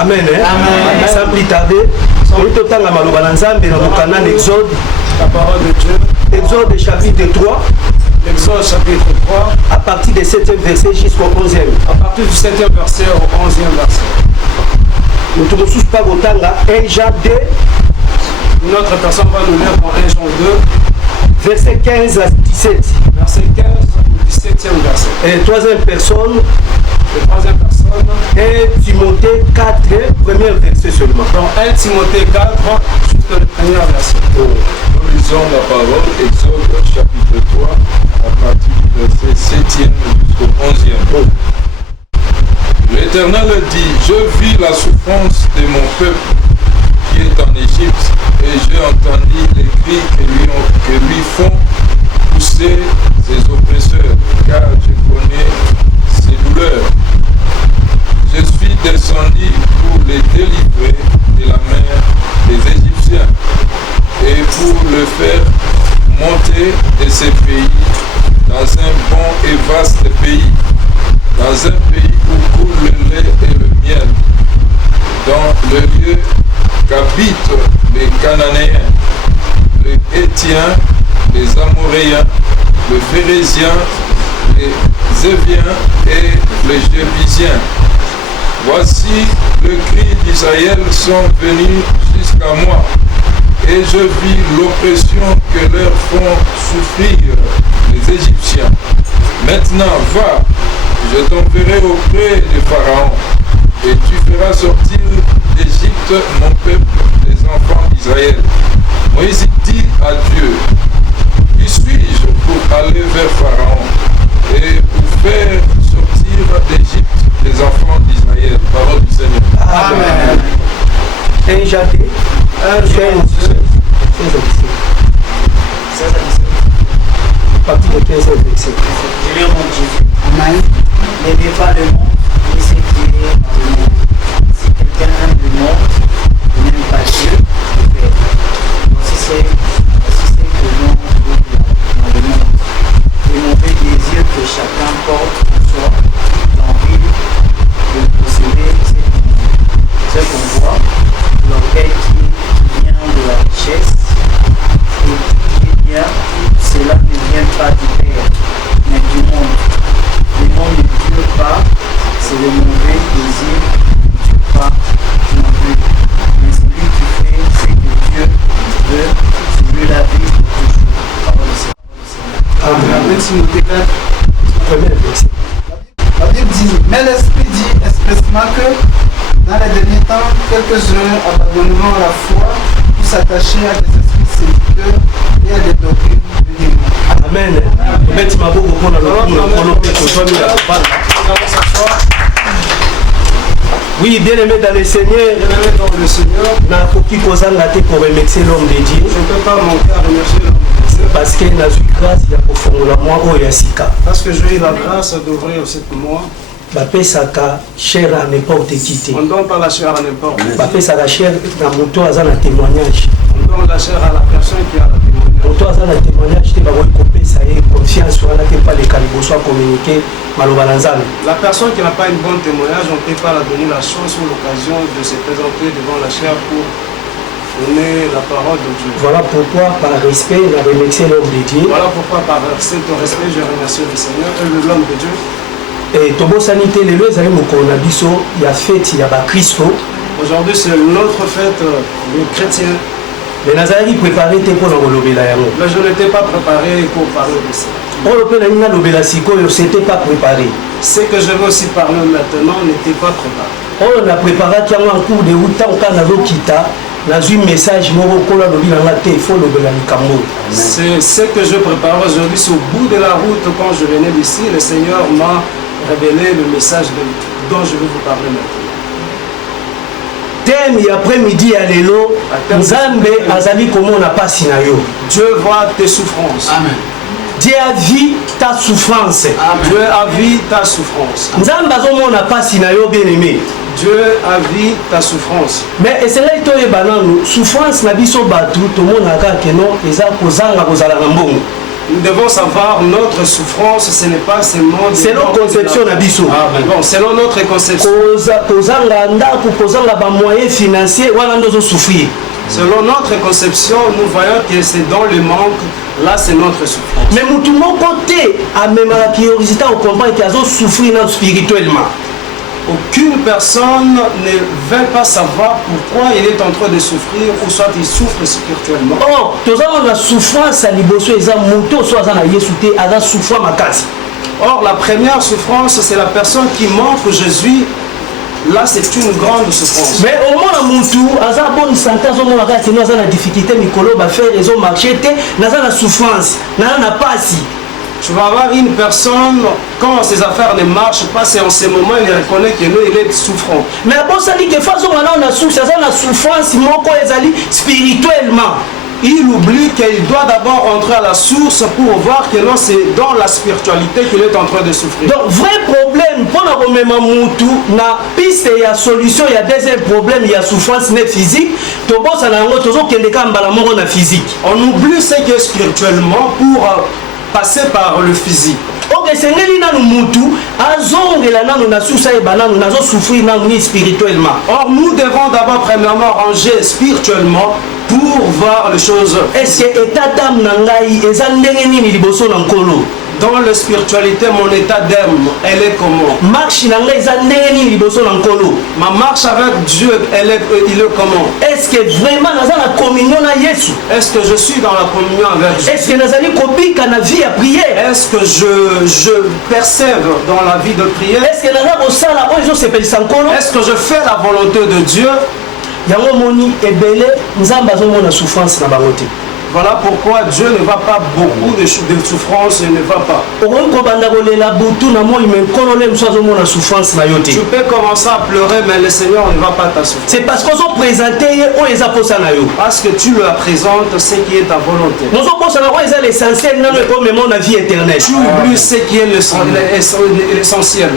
Amen. Amen. Sans plus tarder, nous t'entendons maloba na Nzambe na mokana Exode. La parole de Dieu. Exode chapitre 3. Exode chapitre 3. À partir du 7e verset jusqu'au 11e. À partir du 7e verset au 11e verset. Nous ne sommes pas au temps là. 1 Jean 2. Notre personne va nous lire dans 1 Jean 2. Verset 15 à 17. Verset 15 au 17e verset. Et troisième personne. Et troisième personne. 1 Timothée 4, premier verset seulement. Dans 1 Timothée 4, juste le premier verset. Nous lisons la parole, Exode chapitre 3, à partir du verset 7e jusqu'au 11e. L'Éternel dit, je vis la souffrance de mon peuple qui est en Égypte, et j'ai entendu les cris que lui font pousser ses oppresseurs, car je connais ses douleurs. Je suis descendu pour les délivrer de la mer des Égyptiens et pour le faire monter de ces pays dans un bon et vaste pays, dans un pays où coule le lait et le miel, dans le lieu qu'habitent les Cananéens, les Hétiens, les Amoréens, les Phérésiens, les Éviens et les Jébusiens. Voici le cri d'Israël sont venus jusqu'à moi, et je vis l'oppression que leur font souffrir les Égyptiens. Maintenant, va, je t'enverrai auprès de Pharaon, et tu feras sortir d'Égypte mon peuple, les enfants d'Israël. Moïse dit à Dieu, qui suis-je pour aller vers Pharaon et pour faire sortir d'Égypte les enfants d'Israël? Parole du Seigneur. Amen. Et Jacques, 16 à 17. Partie de 15 verset. Je leur dis, Amen. N'aimez pas le monde, ni ce qui est dans le monde. Si quelqu'un aime le monde, il n'aime pas Dieu, le Père. Voici c'est que l'on trouve dans le monde. Les mauvais désirs que chacun porte en soi, l'envie de posséder ce qu'on voit, l'orgueil qui vient de la richesse, et qui est bien, cela ne vient pas du Père, mais du monde. Le monde ne dure pas, c'est le mauvais désir qui ne dure pas non plus. Mais celui qui fait ce que Dieu veut, celui-là vit toujours. Parole du Seigneur. Amen. Timothée 4. Premier verset. La Bible dit, mais l'Esprit dit expressément que dans les derniers temps, quelques-uns abandonneront la foi pour s'attacher à des esprits séducteurs et à des doctrines de démons. Amen. Mettez ma boue pour oui, bien aimé dans le Seigneur, n'a aucun causant la tête pour remercier l'homme de Dieu. Je ne peux pas manquer à remercier l'homme de Dieu. Parce qu'il a eu grâce, il a profondé la moi au Yassika. Parce que j'ai eu la grâce d'ouvrir cette mois. Bapé Saka, cher à n'importe qui. On donne pas la chair à n'importe qui. Bapé Saka, cher dans mon toit, à un témoignage. On donne la chair à la personne qui a la témoignage. Mon toit, à un témoignage, tu vas couper, ça y est, confiance, sur laquelle pas les calibos soient communiqués, malobalanzal. La personne qui n'a pas une bonne témoignage, on ne peut pas la donner la chance ou l'occasion de se présenter devant la chair pour donner la parole de Dieu. Voilà pourquoi, par respect, on a remercié l'homme de Dieu. Voilà pourquoi, par cet respect, je remercie le Seigneur et l'homme de Dieu. Et Tobo Sanité, les lois, ils ont il y a fête, il y a Christo. Aujourd'hui, c'est notre fête des chrétiens. Mais Nazari préparé pour le mais je n'étais pas préparé pour parler de ça. C'était pas préparé. Ce que je veux aussi parler maintenant n'était pas préparé. On a préparé un cours de temps quand on a quitté. Dans un message, c'est ce que je prépare aujourd'hui. C'est au bout de la route, quand je venais d'ici, le Seigneur m'a révélé le message dont je vais vous parler maintenant. Thème après-midi à l'élo, Nzambe azali comme on n'a pas sinayo. Dieu voit tes souffrances. Amen. Dieu a vu ta souffrance. Amen. Dieu a vu ta souffrance. Nzambe azomona n'a pas sinayo bien aimé. Dieu a vu ta souffrance. Mais c'est là que tu es souffrance na biso batu tout le monde a que non eza kozanga kozala na mbongo. Nous devons savoir notre souffrance, ce n'est pas seulement... Selon conception d'Abisso. Ah ben bon, selon notre conception. Selon notre conception, nous voyons que c'est dans le manque, là c'est notre souffrance. Mais tout le monde côté a même la curiosité au comprendre qu'ils ont souffert spirituellement. Aucune personne ne veut pas savoir pourquoi il est en train de souffrir ou soit il souffre spirituellement. Or, tous la souffrance à liboso ils ont monté soit à la yesute à la souffrance makasi. Or, la première souffrance, c'est la personne qui manque Jésus. Là, c'est une grande souffrance. Mais au moins, Moutou, à la bonne santé, à la difficulté, Mikolo, va faire ils ont marché, n'a la souffrance, n'a pas si. Tu vas avoir une personne, quand ses affaires ne marchent pas, c'est en ce moment il reconnaît que lui, il est souffrant. Mais bon, ça dit que façon on a souffrance, spirituellement. Il oublie qu'il doit d'abord entrer à la source pour voir que non, c'est dans la spiritualité qu'il est en train de souffrir. Donc, vrai problème, pour le moment, Moutou, na piste, il y a solution, il y a deuxième problème, il y a souffrance physique. Tout bon, ça n'a pas physique. On oublie ce qui est spirituellement pour passer par le physique. Ok, c'est nanu Moutou, azongela nanu na sousa et bananu nazo souffrir nanu spirituellement. Or, nous devons d'abord premièrement ranger spirituellement pour voir les choses. Est-ce que état d'âme nangai ezandenge nini liboso na nkolo? Dans la spiritualité, mon état d'âme, elle est comment? Marche nangai ezandenge nini liboso na nkolo? Ma marche avec Dieu, il est comment? Est-ce que vraiment naza na communion na Yesu? Est-ce que je suis dans la communion avec Dieu? Est-ce que nazali kobika na vie à prière? Est-ce que je persévère dans la vie de prière? Est-ce que naza kosala oyo ezosepelisa nkolo? Est-ce que je fais la volonté de Dieu? Yango moni ebele nzambe azomona souffrance na bango te. Voilà pourquoi Dieu ne va pas beaucoup de souffrance, il ne va pas. Tu peux commencer à pleurer, mais le Seigneur ne va pas t'assoufrir. C'est parce qu'on a présenté parce que tu leur présentes ce qui est ta volonté. L'essentiel dans la vie éternelle. Tu oublies ce qui est l'essentiel.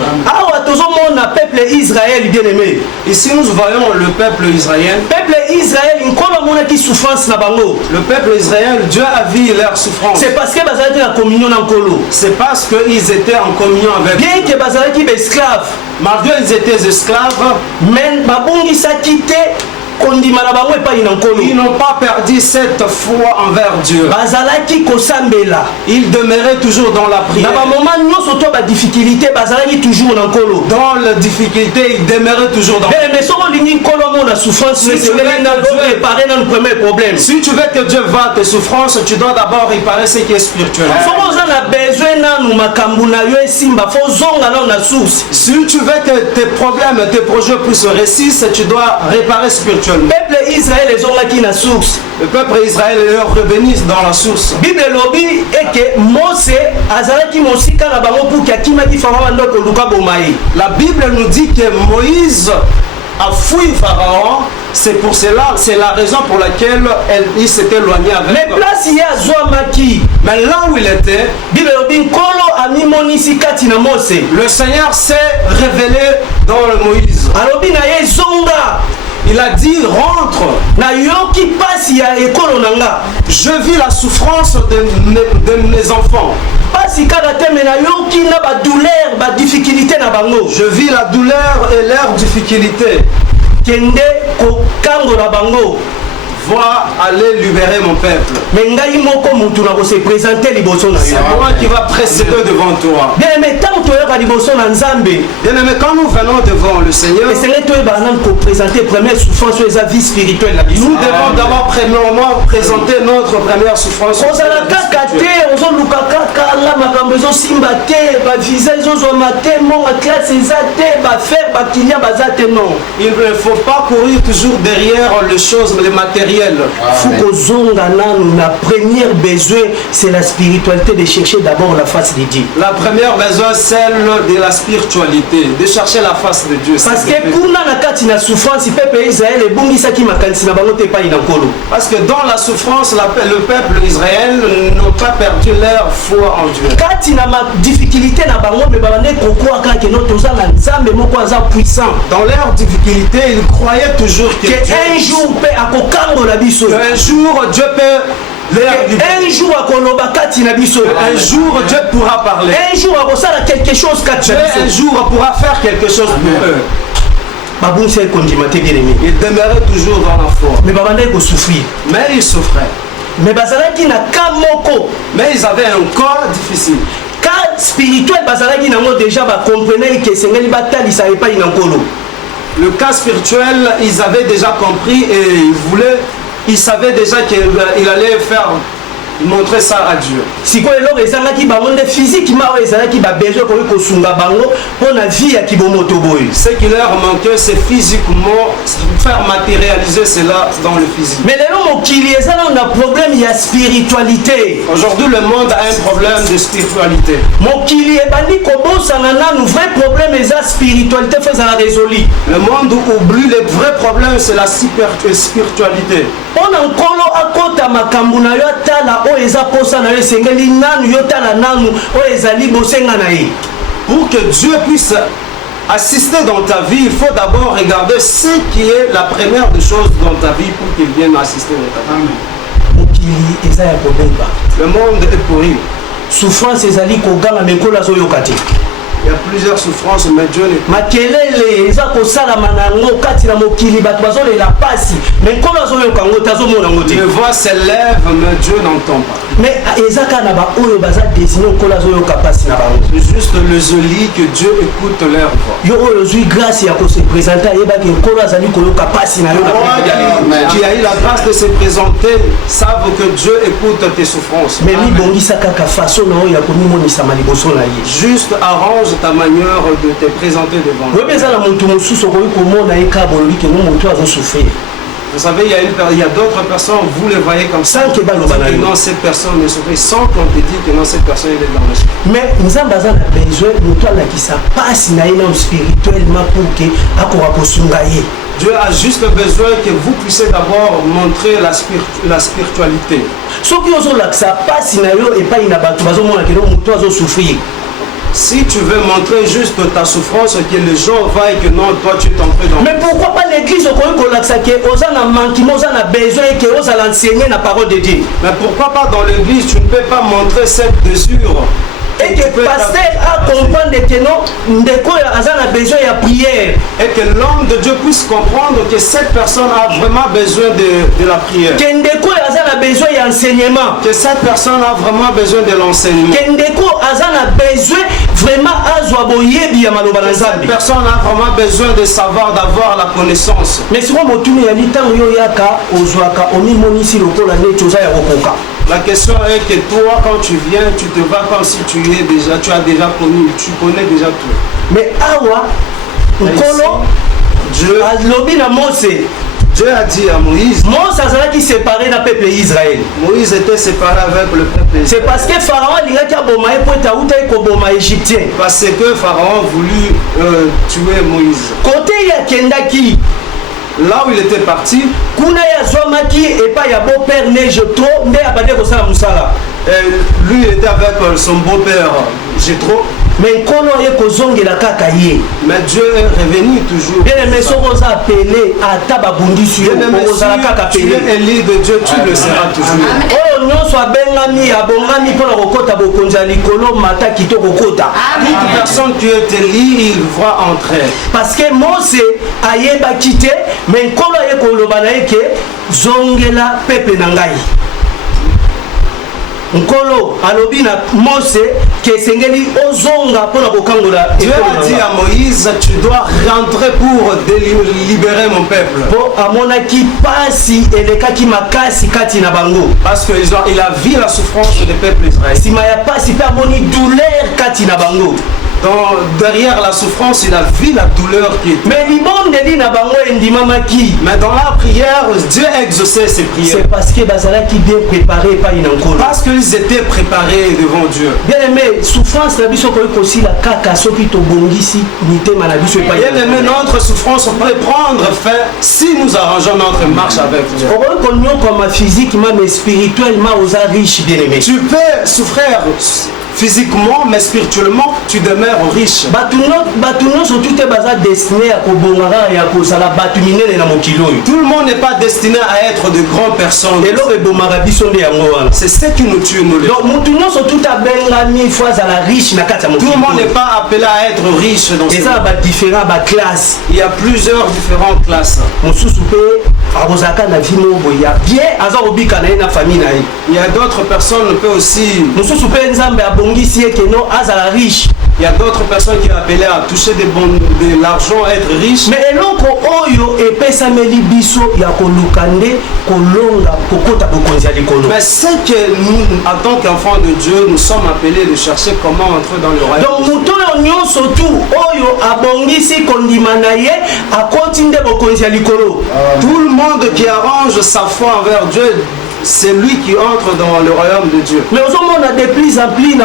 Peuple Israël bien aimé. Ici nous voyons le peuple israélien. Peuple Israël, le peuple Israël, Dieu a vu leur souffrance. C'est parce que ils en communion en colo. C'est parce qu'ils étaient en communion avec Dieu. Bien que ils esclaves. Malgré ils étaient esclaves, mais ils sont quittés. Ils n'ont pas perdu cette foi envers Dieu. Ils demeuraient toujours dans la prière. Dans la difficulté, ils demeuraient toujours dans la prière. Si tu veux que Dieu va tes souffrances, tu dois d'abord réparer ce qui est spirituel. Si tu veux que tes problèmes, tes projets puissent réussir, tu dois réparer spirituellement. Le peuple Israël est qui la source. Le peuple Israël est revenu dans la source. Bible lobby est que Mose azalaki mosika na bango pour que akima di Pharaon ndo koluka bomayi. La Bible nous dit que Moïse a fui Pharaon. C'est pour cela, c'est la raison pour laquelle il s'est éloigné avec. Mais place il y a Zoamaki. Mais là où il était, Bible lobby kolo ami monisi kati na Mose. Le Seigneur s'est révélé dans le Moïse. Alobi na ye zonga. Il a dit rentre. Je vis la souffrance de mes enfants. Je vis la douleur et leurs difficultés. Va aller libérer mon peuple. C'est moi qui va précéder devant toi. Bien aimé, quand nous venons devant le Seigneur, nous devons d'abord premièrement présenter notre première souffrance. Il ne faut pas courir toujours derrière les choses, les matériels. La première besoin, c'est la spiritualité, de chercher d'abord la face de Dieu. La première besoin, c'est celle de la spiritualité, de chercher la face de Dieu. Parce que pour la souffrance, le peuple Israël est bon, parce que dans la souffrance, le peuple Israël n'a pas perdu leur foi en Dieu. Quand il y a difficulté, dans leur difficulté, ils croyaient toujours qu'un jour, un jour Dieu peut Un jour à koloba kati na biso. Un jour Dieu pourra parler. Un jour à kosala quelque chose kati na biso. Un jour pourra faire quelque chose pour eux. Babunsi kondimate bien aimé. Ils demeuraient toujours dans la foi. Mais babanda ko souffrir. Mais ils souffraient. Mais bazalaki na kamoko. Mais ils avaient un corps difficile. Cas spirituel bazalaki nango déjà ba comprenait que sengeli batalisa epai na nkolo. Le cas spirituel, ils avaient déjà compris et ils savaient déjà qu'il allait faire montrer ça à Dieu. Siko eloko ezalaki bango nde physiquement ezalaki ba besoin ko kosunga bango pona vie ya kibomoto boy. Ce qui leur manquait, c'est physiquement faire matérialiser cela dans le physique. Mais lelo mokili ezala na problème ya spiritualité. Aujourd'hui, le monde a un problème de spiritualité. Mokili ebandi kobosana nanu vrai problème eza spiritualité faisant résolu. Le monde oublie le vrai problème, c'est la spiritualité. Pona nkolo akota makambo na yo atala o eza posa na yo sengeli nanu yo tala nanu o ezali bosenga na ye. Pour que Dieu puisse assister dans ta vie, il faut d'abord regarder ce qui est la première des choses dans ta vie pour qu'il vienne assister dans ta vie. Mokili eza ya kobeba. Le monde est pourri. Souffrance ezali koganga mekola zo yokati. Il y a plusieurs souffrances, mais Dieu n'est pas. Makelele eza kosalama nango kati na mokili bato bazolela pasi mais nkolo azoyoka ngo tazomona ngo te. Les voix s'élèvent, mais Dieu n'entend pas. Mais eza kaka na baoyo baza désigné nkolo azoyoka pasi na bango. C'est juste le joli que Dieu écoute leur voix. Yo oyo ozwi grâce ya kose présenter ayebaki nkolo azali koyoka pasi na yo na qui a eu la grâce de se présenter savent que Dieu écoute tes souffrances. mais mibongisa kaka façon na oyo ya komimonisa liboso na ye. Juste arrange ta manière de te présenter devant Dieu. Vous savez, il y a d'autres personnes, vous les voyez comme ça, que non, cette personne est sauvée, sans qu'on te dise que non, cette personne est dans le ciel. Mais nous avons besoin de qui ça passe spirituellement pour que Dieu a juste besoin que vous puissiez d'abord montrer la spiritualité. Ce qui passe et pas souffrir. Si tu veux montrer juste ta souffrance, que les gens voient que non, toi tu es entré dans... Mais pourquoi pas l'église au besoin et que vous allez enseigner la parole de Dieu? Mais pourquoi pas dans l'église, tu ne peux pas montrer cette mesure? Et que le pasteur a comprendre que non, a besoin de prière. Et que l'homme de Dieu puisse comprendre que cette personne a vraiment besoin de la prière. Que a besoin d'enseignement. Que cette personne a vraiment besoin de l'enseignement. Que a besoin vraiment cette personne a vraiment besoin de savoir, d'avoir la connaissance. Mais si on la question est que toi, quand tu viens, tu te vas comme si tu as déjà connu, tu connais déjà tout. Mais awa, Dieu a dit à Moïse, qui séparé d'un peuple Israël. Moïse était séparé avec le peuple Israël. C'est parce que Pharaon égyptien. Parce que Pharaon voulut tuer Moïse. Côté Kendaki. Là où il était parti, lui il était avec son beau-père Jéthro. Mais Dieu est revenu toujours. Bien aimé, si vous appelez à Tababundi, tu es élu de Dieu, tu le seras toujours. Oh non, soit bengami, abongami pour le kokota bokonjali kolo mata kitoko kota. Toute personne qui est élue, il va entrer. Parce que Mose ayeba quitté, mais kolo ayeko lobanaeke zongela pepe nangai. Nkolo alobina Mose que sengeli ozonga pour la kokangola. Dieu a dit à Moïse, tu dois rentrer pour libérer mon peuple. Pour amonaki pasi elekaki makasi kati na bango. Parce que il a vu la souffrance des peuples israéliens. Si maya pasi pe amoni douleur kati na bango. Derrière la souffrance, il a vu la douleur qui est. Mais dans la prière, Dieu a exaucé ses prières. C'est parce que Bazalaki bien préparé par une encore. Parce qu'ils étaient préparés devant Dieu. Bien aimé, souffrance la biso aussi la kaka soki to bongisi nité malabiso pas. Bien aimé, notre souffrance peut prendre fin si nous arrangeons notre marche avec Dieu. On comme physiquement mais spirituellement aux riches bien aimé. Tu peux souffrir physiquement, mais spirituellement, tu demeures riche. Tout le monde n'est pas destiné à être de grandes personnes. C'est ce qui nous tue, nous. Tout le monde n'est pas appelé à être riche dans ce monde. Il y a plusieurs différentes classes. Il y a d'autres personnes qui peuvent aussi. Il y a d'autres personnes qui sont appelées à toucher de l'argent, à être riche. Mais ce que nous, en tant qu'enfants de Dieu, nous sommes appelés de chercher comment entrer dans le royaume. Tout le monde qui arrange sa foi envers Dieu, c'est lui qui entre dans le royaume de Dieu. Mais de plus en plus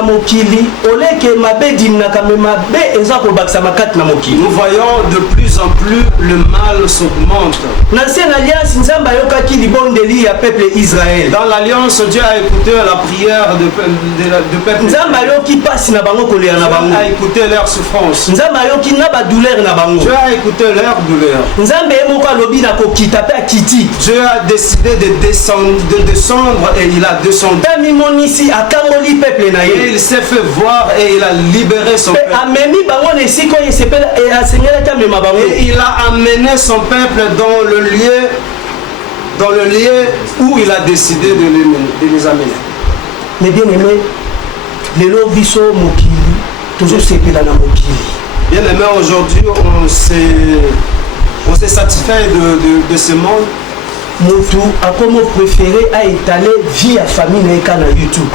nous voyons de plus en plus le mal s'augmente. Dans l'alliance, Dieu a écouté la prière de peuple. Dieu a écouté leur souffrance. Dieu a écouté leur douleur. Dieu a décidé de descendre et il a descendu. Et il s'est fait voir et il a libéré son peuple. Et il a amené son peuple dans le lieu où il a décidé de les amener. Mais bien aimé, bien aimé, aujourd'hui on s'est satisfait de ce monde. Motu a comme préféré à étaler vie à famille na YouTube.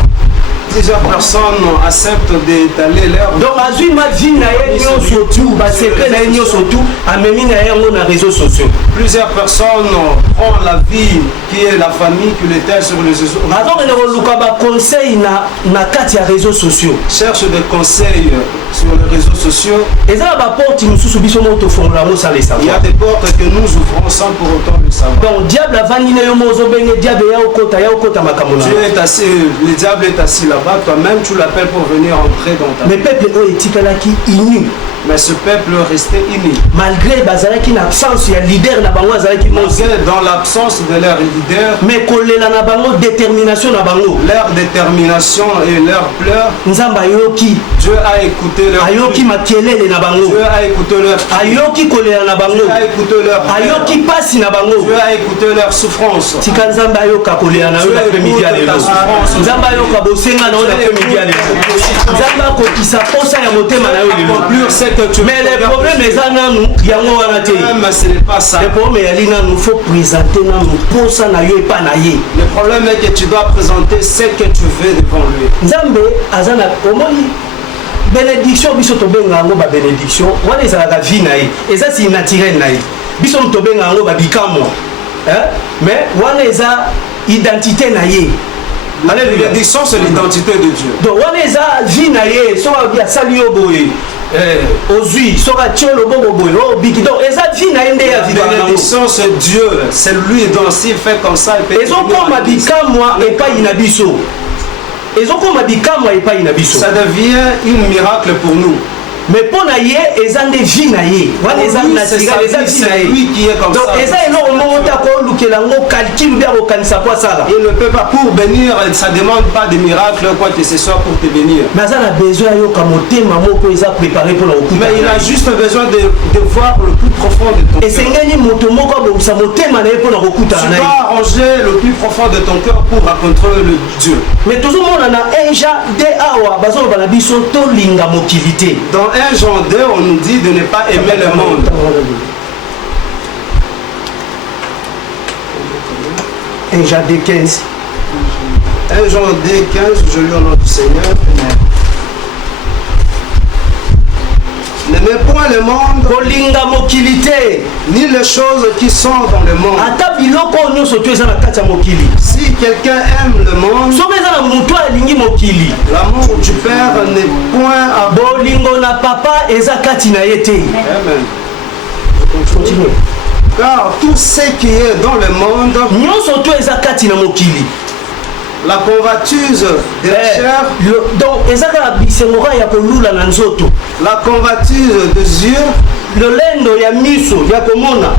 Plusieurs personnes acceptent d'étaler leur. Donc azui ma vie na yo surtout, ba secret na yo surtout, amemi na yo na réseaux sociaux. Plusieurs personnes ont la vie qui est la famille qui l'étale sur les réseaux sociaux. Alors le luka ba conseil na kati ya réseaux sociaux. Cherche des conseils sur les réseaux sociaux. Et ça ba porte mususu biso moto fongola mo sans le savoir. Il y a des portes que nous ouvrons sans pour autant le savoir. Donc diable avani na yo mozo benge diable ya okota makamona. Dieu est assis, le diable est assis là-bas, toi-même tu l'appelles pour venir entrer dans ta vie. Mais peuple etikala ki inu. Mais ce peuple restait uni. Malgré bazalaki na absence ya leader na bango azalaki dans l'absence de leur leader. Mais kolela na bango détermination na bango. Leur détermination et leur pleurs. Nzamba yoki. Dieu a écouté leur. Ayoki makelele na bango. Dieu a écouté leur. Ayoki kolela na bango. Dieu a écouté leur. Ayoki pasi na bango. Dieu a écouté leur souffrance. Tika nzamba yoka kolela na yo na après-midi ya lelo. Nzamba yoka bosenga na yo na après-midi ya lelo. Nzamba ko kisa posa ya motema na yo lelo. Mais les problèmes les ananu yango wana te. Ce n'est pas ça. Le problème est là nous faut présenter na nous posa na yo epa na ye. Le problème est que tu dois présenter ce que tu veux devant lui. Nzambe azana omoni bénédiction biso tobenga ngo ba bénédiction wana ezalaka vie na ye eza si naturel na ye biso tobenga ngo ba bikamo mais wana eza identité na ye. La bénédiction c'est l'identité de Dieu. Donc wana eza vie na ye so ba sali yo boye ozui soka tiolo bobo boye o biki donc eza vie na ye nde ya vie. La bénédiction c'est Dieu, c'est lui donc s'il fait comme ça il peut. Ezokoma bikamwa epai na biso. Ça devient un miracle pour nous. Mais pour naïe, ils ont des vies naïe. Voilà les âmes naturelles, les âmes c'est lui qui est comme ça. Donc, ils ont énormément de calcul bien au canisa quoi ça. Il ne peut pas pour bénir, ça demande pas de miracle quoi que ce soit pour te bénir. Mais ça a besoin de camoter maman que ils ont préparé pour le coup. Mais il a juste besoin de voir le plus profond de ton cœur. Et c'est gagné motomo comme ça moté mané pour le coup. Tu dois arranger le plus profond de ton cœur pour rencontrer le Dieu. Mais tout le monde en a un genre de awa bazo balabiso to linga motivité. Dans 1 Jean 2, on nous dit de ne pas aimer le monde. 1 Jean 2, 15. 1 Jean 2, 15, je lis au nom du Seigneur. N'aimez point le monde, ni les choses qui sont dans le monde. Si quelqu'un aime le monde, l'amour du Père n'est point à Amen. Continue. Car tout ce qui est dans le monde, La convoitise de la chair. Donc, la convoitise des yeux. Le lendo ya miso ya komona.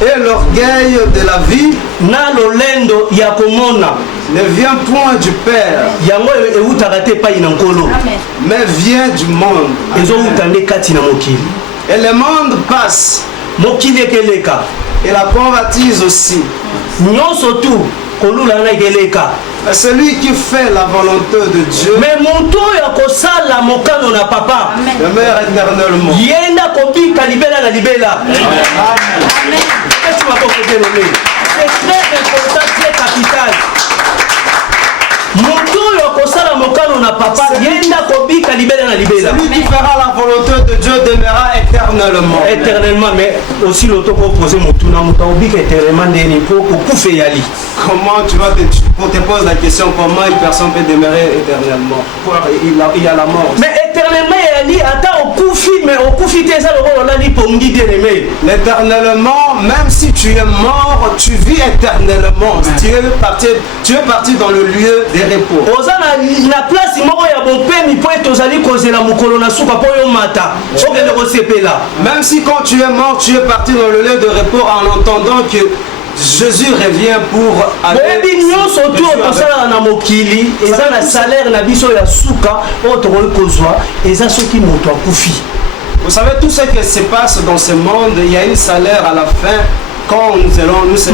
Et l'orgueil de la vie. Na lo lendo ya komona. Ne vient point du Père. Yango eutarate pa inankolo. Mais vient du monde. Ezo utande kati na mokili. Et le monde passe. Mokili keleka. Et la convoitise aussi. Nyonso tu kolula na keleka. Celui qui fait la volonté de Dieu. Mais mon tour ya kosala mokano na papa. Demeure éternellement. Yenda kobika libela na libela. Amen. Qu'est-ce que tu vas proposer le mec? C'est très important, très capital. Mon tour ya kosala mokano na papa. Yenda kobika libela na libela. Celui qui fera la volonté de Dieu demeurera éternellement. Éternellement, mais aussi l'auto proposer mon tour na mokobika éternellement ndeni pour kufe yali. Comment tu vas te poses la question comment une personne peut demeurer éternellement? Il y a la mort. Mais éternellement, il y a attends au koufi, mais au koufi t'es ça le rôle on a dit pour me guider les mails. L'éternellement, même si tu es mort, tu vis éternellement. Tu es parti dans le lieu des repos. Ozana la place moko ya bon père mi point tozali kozela mukolo na suka po yo mata. Okende ko sepela. Même si quand tu es mort, tu es parti dans le lieu de repos en entendant que Jésus revient pour aller. Vous savez, tout ce qui se passe dans ce monde, il y a un salaire à la fin. Quand nous allons, c'est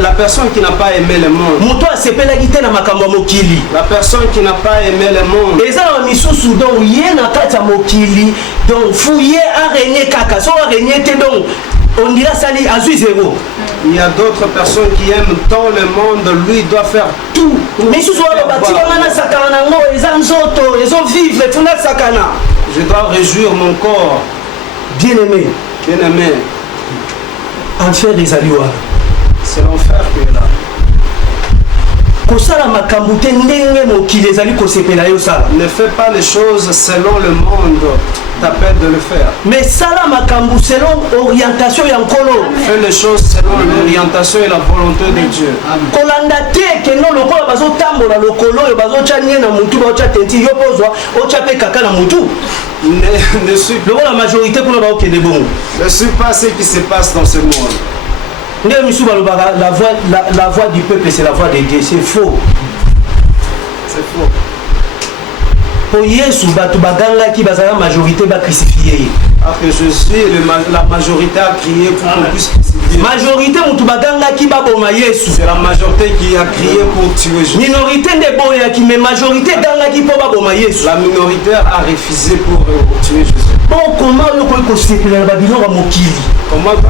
la personne qui n'a pas aimé le monde. La personne qui n'a pas aimé le monde. On dira sali à zéro. Il y a d'autres personnes qui aiment tant le monde, lui doit faire tout. Mais si je dois réjouir mon corps. Bien aimé. Bien aimé. Enfer des alliés. C'est l'enfer qui est là. Ne fais pas les choses selon le monde t'appelle de le faire. Mais sala makambu selon orientation ya nkolo. Fais les choses selon l'orientation et la volonté de Dieu. Kolanda te ke no lokola bazo tambola lokolo yo bazo tchanye na mutu ba tcha tenti yo pozwa o tcha pe kaka na mutu. Ne suis pas la majorité pour ba okende bon. Ne suis pas ce qui se passe dans ce monde. La voix du peuple, c'est la voix de Dieu. C'est faux. C'est faux. Pour Yesu, la majorité va crucifier. Que je suis, la majorité a crié pour qu'on puisse crucifier. Majorité, c'est la majorité qui a crié pour tuer Jésus. Minorité mais majorité la minorité a refusé pour tuer Jésus. Bon, comment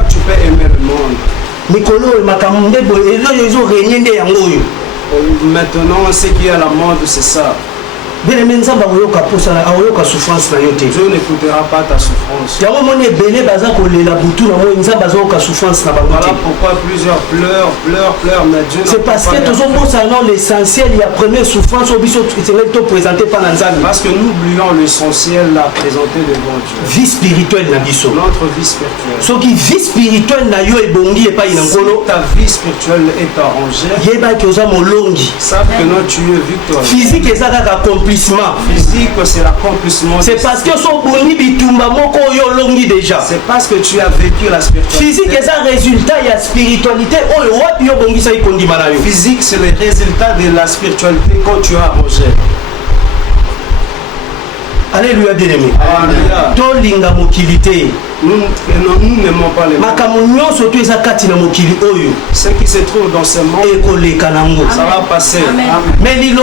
tu peux aimer le monde? Maintenant, ce qui est à la mode, c'est ça. Dieu n'écoutera pas ta souffrance. Voilà pourquoi plusieurs pleurent, mais Dieu c'est parce que l'essentiel, il y a première souffrance parce que nous oublions l'essentiel à présenter devant Dieu. Vie spirituelle notre vie spirituelle. Ce qui vie spirituelle na yo ebongi epai na nkolo. Ta vie spirituelle est arrangée. Yeba que oza molongi. Savent que non tu es victorieux. Physique eza kaka accomplissement. Physique c'est l'accomplissement. C'est parce que son boni bitumba moko yo longi déjà. C'est parce que tu as vécu la spiritualité. Physique est un résultat ya spiritualité oyo wapi yo bongi sa ikondima na yo. Physique c'est le résultat de la spiritualité quand tu as arrangé. Alléluia bien-aimé. Tolinga mokilité. Nous n'aimons pas les ce qui se trouve dans ce monde, ça va passer. Mais mais la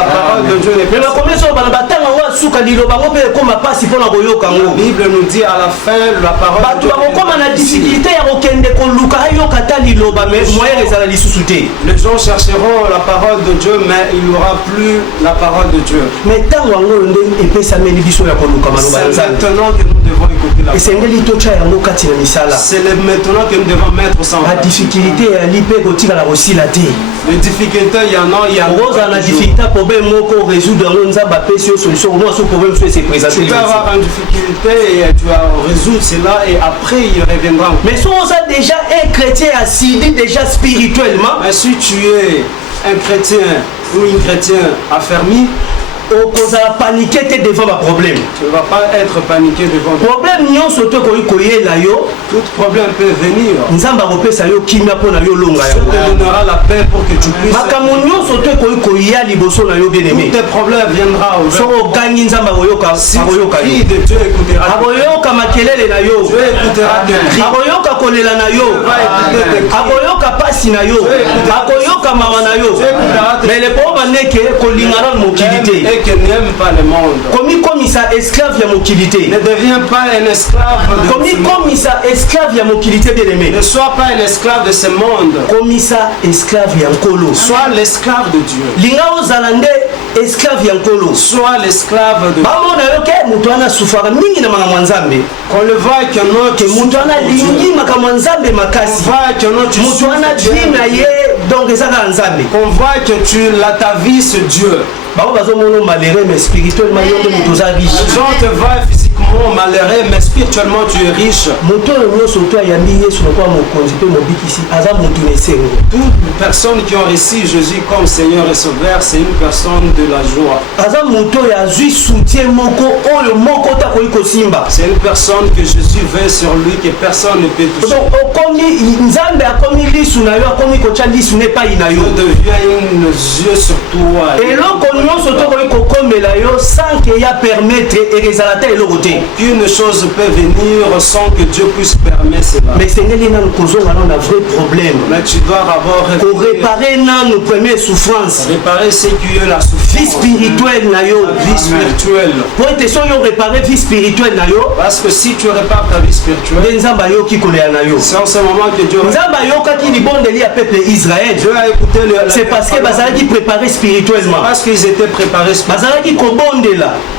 parole de Dieu n'est pas. La Bible nous dit à la fin la parole de Dieu. Les gens chercheront la parole de Dieu, mais il n'y aura plus la parole de Dieu. C'est maintenant que nous devons écouter la parole. C'est maintenant que nous devons mettre ça en la difficulté est les difficultés, il y en a, la difficulté pour résoudre solution. problème se présente. Tu peux avoir une difficulté et tu vas résoudre cela et après il reviendra. Mais si on a déjà un chrétien assidé déjà spirituellement, mais si tu es un chrétien ou une chrétienne affermi, on va paniquer devant le problème. Tu ne vas pas être paniqué devant le problème. Tout problème peut venir. Dieu te donnera la paix pour que tu puisses. Tous tes problèmes viendront aujourd'hui. Si tu pries de Dieu écoutera. Dieu écoutera tes cris. Mais le problème est que que n'aime pas le monde. Comme ça esclave ya mokilité. Ne deviens pas un esclave de comme ça esclave ya mokilité bien aimé. Ne sois pas un esclave de ce monde. Comme ça esclave ya nkolo. Sois l'esclave de Dieu. Linga ozalande esclave ya nkolo. Sois l'esclave de Dieu. Bamo na yoke mutu ana sufara mingi na manzambe. Qu'on le voit que non que mutu ana lingi makamwanzambe makasi. On voit que non tu mutu ana dina ye donc ezaka nzambe. On voit que tu la ta vie c'est Dieu. Malheureux mais spirituellement riche. Les gens te voient physiquement malheureux mais spirituellement tu es riche. Toute personne qui a reçu Jésus comme Seigneur et Sauveur, c'est une personne de la joie. C'est une personne que Jésus veut sur lui, que personne ne peut toucher. Dieu devient un yeux sur toi. Sans qu'il y a permettre et résalter le côté. Une chose peut venir sans que Dieu puisse permettre cela. Mais c'est un vrai problème. Mais tu dois d'abord réparer nos premières souffrances. Réparer ce qui est la souffrance. Vie spirituelle na yo. Vie spirituelle. Pour être sûr de réparer vie spirituelle na yo. Parce que si tu répares ta vie spirituelle, c'est en ce moment que Dieu. Israël. Dieu a écouté le. C'est parce que Bazara qui préparait spirituellement. Parce qu'ils étaient préparés spirituellement.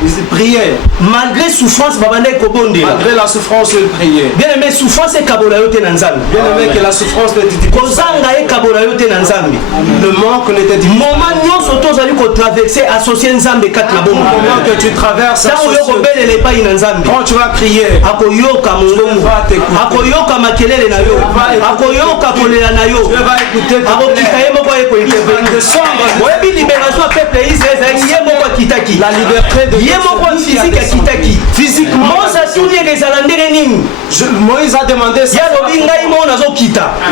Ils priaient. Malgré souffrance, malgré la souffrance, ils priaient. Bien aimé, souffrance et kabolayote nanzambe. Bien aimé que la souffrance ne t'était pas. Le manque n'était pas. Moment nyonso tozali ko traverser associer nzambe kat na bomo. Moment que tu traverses. Quand tu vas crier, akoyoka mongongo, akoyoka makelele na yo, akoyoka kolela na yo. Tu vas écouter. Akokita ye moko ekoyeba. Oyebi libération peuple Israël ye moko kitaki. La liberté de ye moko physique kitaki. Physiquement. Moïse a demandé ça.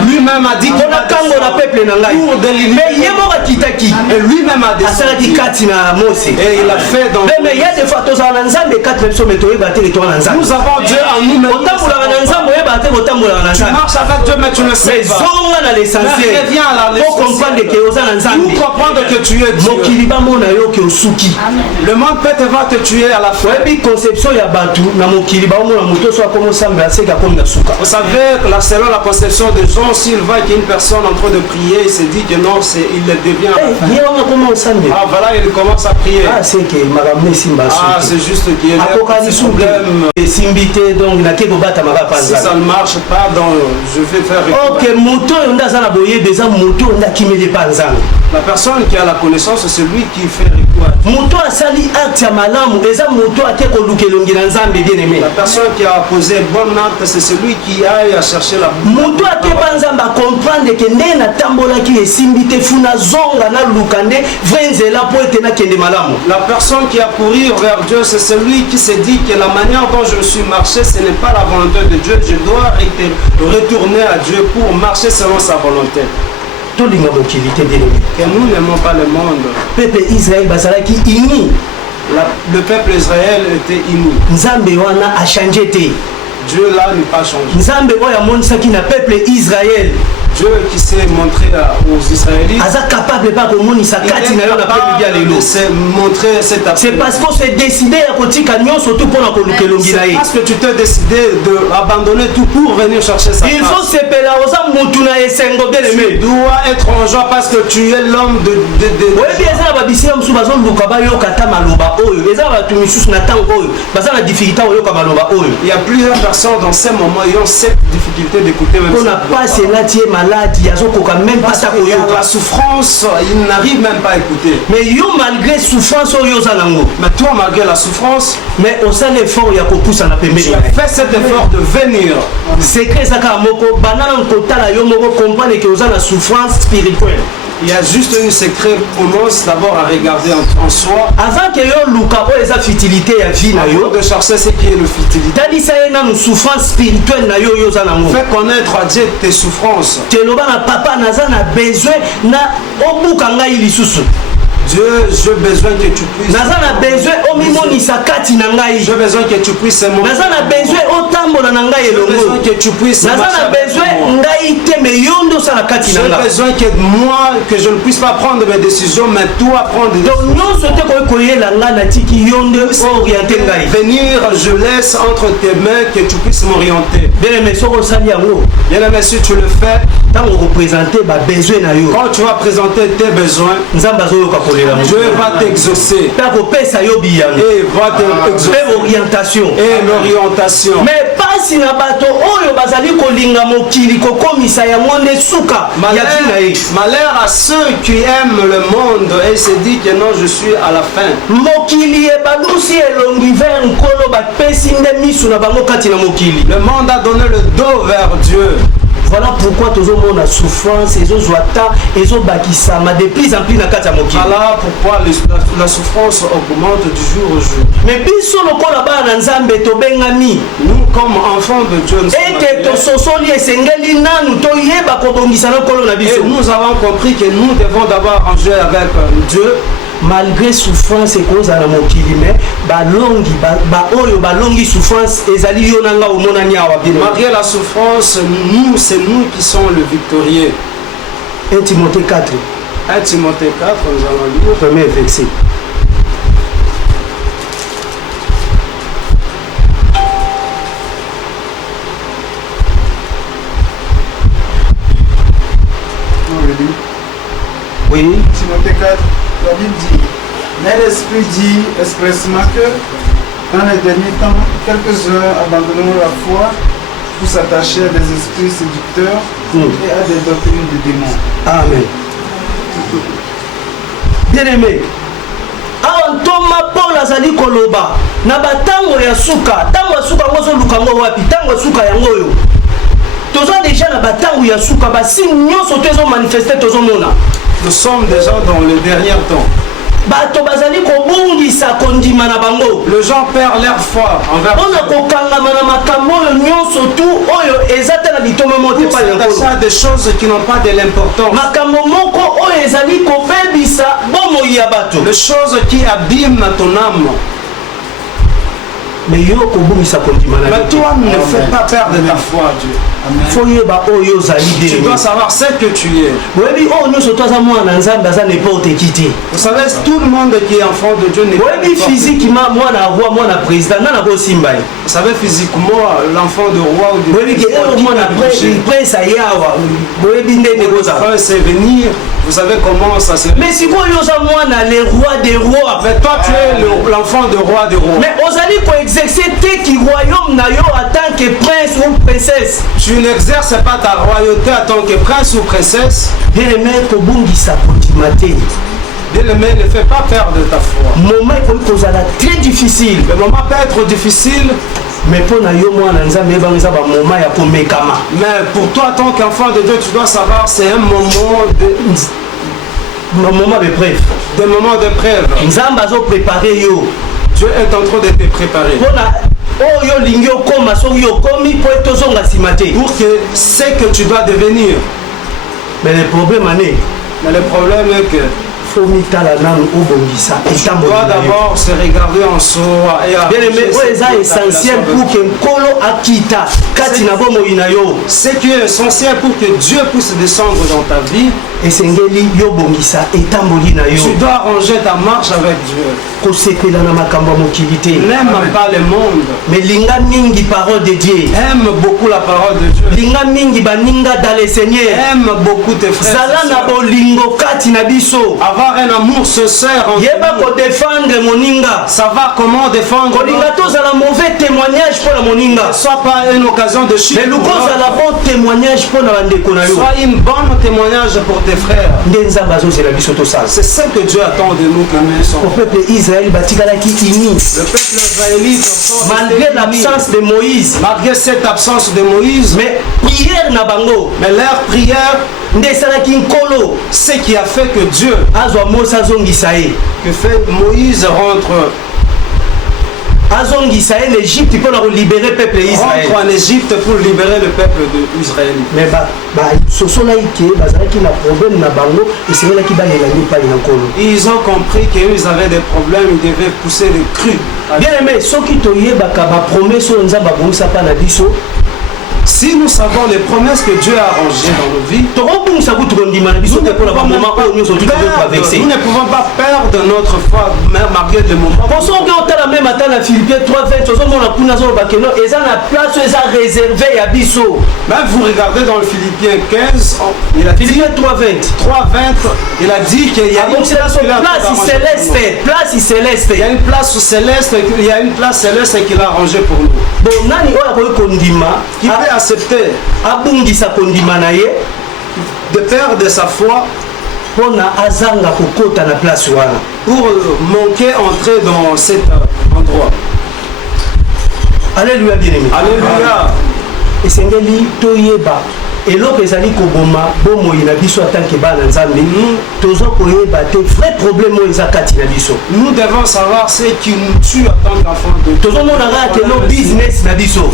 Lui-même a dit qu'on a kango na peuple na ngai. Mais ye moko kitaki. Et lui-même a décidé. Et il a fait dans. Mais il y a des fois nous avons Dieu en nous. Tu marches avec Dieu mais tu ne sais pas. Mais reviens à la pour comprendre que tu es Dieu. Le monde peut te voir te tuer à la fin. Vous savez, selon la conception des gens, s'il voit qu'il y a une personne en train de prier, il se dit que non, il devient. Ah voilà, il commence à prier. Ah, c'est que c'est juste qu'il y a un problème. Si ça ne marche pas, donc je vais faire. Ok, la personne qui a la connaissance, c'est lui qui fait recours. La personne qui a posé bon acte, c'est celui qui aille à chercher la La personne qui a couru vers Dieu, c'est celui qui se dit que la manière dont je suis marché, ce n'est pas la volonté de Dieu. Je dois retourner à Dieu pour marcher selon sa volonté. Que nous n'aimons pas le monde. Peuple Israël bazalaki ini. Le peuple Israël était uni. Nzambe wana a changé. Dieu là n'est pas changé. Nzambe oya monisaki na peuple Israël. Dieu qui s'est montré aux Israélites. Capable pas de montrer cette c'est parce qu'on s'est décidé à côté camion surtout pour la c'est parce que tu t'es décidé d'abandonner tout pour venir chercher ça. Il faut se péler aux tu dois être en joie parce que tu es l'homme de babisika mosusu bazoluka bayoka ata maloba oyo eza bato misusu na ntango oyo baza na difficulté oyoka maloba oyo. Il y a plusieurs personnes dans ces moments qui ont cette difficulté d'écouter même. On n'a pas c'est malade, même pas ça la souffrance, il n'arrive même pas à écouter. Mais yo malgré souffrance yo zanango. Mais toi malgré la souffrance, mais au sein l'effort ya ko poussa na pembeni. Tu as fait cet effort de venir. C'est que ça ka moko banana kotala yo moko comprendre que vous avez la souffrance spirituelle. Il y a juste un secret, commence d'abord à regarder en soi. Avant que yo luka o eza futilité ya vie na yo de chercher ce qui est le futilité. Tali ça na souffrance spirituelle na yo yo zanango. Fais connaître à Dieu tes souffrances. Que loba na papa naza na besoin na obuka ngai lisusu. Dieu, j'ai besoin que tu puisses. Nazana besoin au mimonisa kati na ngai. J'ai besoin que tu puisses. Nazana besoin au tambola na ngai elongo. J'ai besoin que tu puisses. Nazana besoin ngai te me yondo sana kati na ngai. J'ai besoin que moi que je ne puisse pas prendre mes décisions mais toi prendre des décisions. Donc non sote ko koyela nga na tiki yondo orienter ngai. Venir, je laisse entre tes mains que tu puisses m'orienter. Bien aimé soko sali yango. Bien aimé si tu le fais, tant on représenter ba besoin na yo. Quand tu vas présenter tes besoins, nzamba zo yoka kolela. Dieu va t'exaucer. Et va t'exaucer. Orientation. Et l'orientation. Mais pas si na bato oyo bazali kolinga mokili ko komisa ya monde suka. Malheur à ceux qui aiment le monde et se disent que non, je suis à la fin. Mokili e badusi elongi vers nkolo ba pesi nde misu na bango kati na mokili. Le monde a donné le dos vers Dieu. Voilà pourquoi tout le monde a souffrance, et ils ont bakisama de plus en plus dans le monde. Voilà pourquoi la souffrance augmente du jour au jour. Mais biso lokola ba nzambe to bengami. Nous comme enfants de Dieu. Et que to sosoli esengeli nanu to yeba ko bongisa na kolo na biso. Nous avons compris que nous devons d'abord ranger avec Dieu. Malgré souffrance et cause à la mokili mais balongi balongi souffrance ezali yo nanga omona nyawa bien. Malgré la souffrance, nous c'est nous qui sommes le victorieux. 1 Timothée 4. 1 Timothée 4, nous allons lire premier verset. Oui. Timothée 4. La Bible dit, mais l'Esprit dit expressément que dans les derniers temps, quelques-uns abandonneront la foi pour s'attacher à des esprits séducteurs et à des doctrines de démons. Amen. Bien-aimé, Thomas Paul azali koloba na batango ya suka, tango ya suka ngozo lukango wapi, tango ya suka yango yo. Tozo déjà na batango ya suka ba si nyonso tezo manifester tozo mona. Nous sommes déjà dans le dernier temps. Les gens perdent leur foi envers Dieu. Des choses qui n'ont pas de l'importance. Des choses qui abîment ton âme. Mais toi ne fais pas perdre ta foi, Dieu. Tu dois savoir ce que tu es. Vous savez, tout le monde qui est enfant de Dieu n'est pas physiquement, vous savez, physiquement, l'enfant de roi ou de prince, c'est venir. Vous savez comment ça se fait. Mais si vous êtes le roi des rois, mais toi tu es l'enfant de roi des rois. Mais vous allez exercer tes royaume en tant que prince ou princesse. Tu n'exerces pas ta royauté en tant que prince ou princesse. Bien-aimé, ne fais pas perdre ta foi. Le moment est très difficile. Le moment peut être difficile. Mais pour toi, en tant qu'enfant de Dieu, tu dois savoir c'est un moment d'épreuve. Des moments d'épreuve. Dieu est en train de te préparer. Pour que ce que tu dois devenir. Mais le problème est que tu dois d'abord se regarder en soi et c'est essentiel pour que Nkolo akita kati na bomo inayo. Ce qui est essentiel pour que Dieu puisse descendre dans ta vie. esengeli yo bongisa etamboli na yo. Tu dois arranger ta marche avec Dieu. Kosepela na makambo mokili te. N'aime pas le monde. Mais linga mingi parole de Dieu. Aime beaucoup la parole de Dieu. Linga mingi baninga dans le Seigneur. Aime beaucoup tes frères. Zala na bolingo kati na biso. Avoir un amour sincère en yeba ko défendre moninga. Savoir comment défendre. Kolinga to zala mauvais témoignage pour la moninga. Soit pas une occasion de chute. Mais le cause à la bon témoignage pour la bande konayo. Soit une bonne témoignage pour tes frères. Ndenza bazo c'est la biso to ça. C'est ce que Dieu attend de nous comme nous. Au peuple Israël batikala ki ini. Le peuple israélite malgré l'absence de Moïse. Malgré cette absence de Moïse. Mais prière na bango. Mais leur prière. Ce qui a fait que Dieu que fait Moïse rentre l'Égypte pour libérer le peuple d'Israël. Rentre en Égypte pour libérer le peuple d'Israël. Mais ils ont compris qu'ils avaient des problèmes, ils devaient pousser des cris. Bien aimé, ceux qui si nous savons les promesses que Dieu a arrangées dans nos vies, nous ne pouvons pas perdre notre foi malgré le moment. Même vous regardez dans le Philippiens 15, il a dit, Philippiens 3:20, il a dit qu'il y a une place céleste. Il y a une place céleste, il y a une place céleste qu'il a arrangée pour nous. Qui peut accepter de perdre sa foi pour manquer entrer dans cet endroit. Alléluia, bien-aimé. Alléluia. Et c'est toyeba eloko ezali koboma bomoi na biso atanke bana nzambe tozo koyeba te vrai problème oyo eza kati na biso. Nous devons savoir ce qui nous tue en tant qu'enfants de Dieu. Tozo mona kaka no business na biso.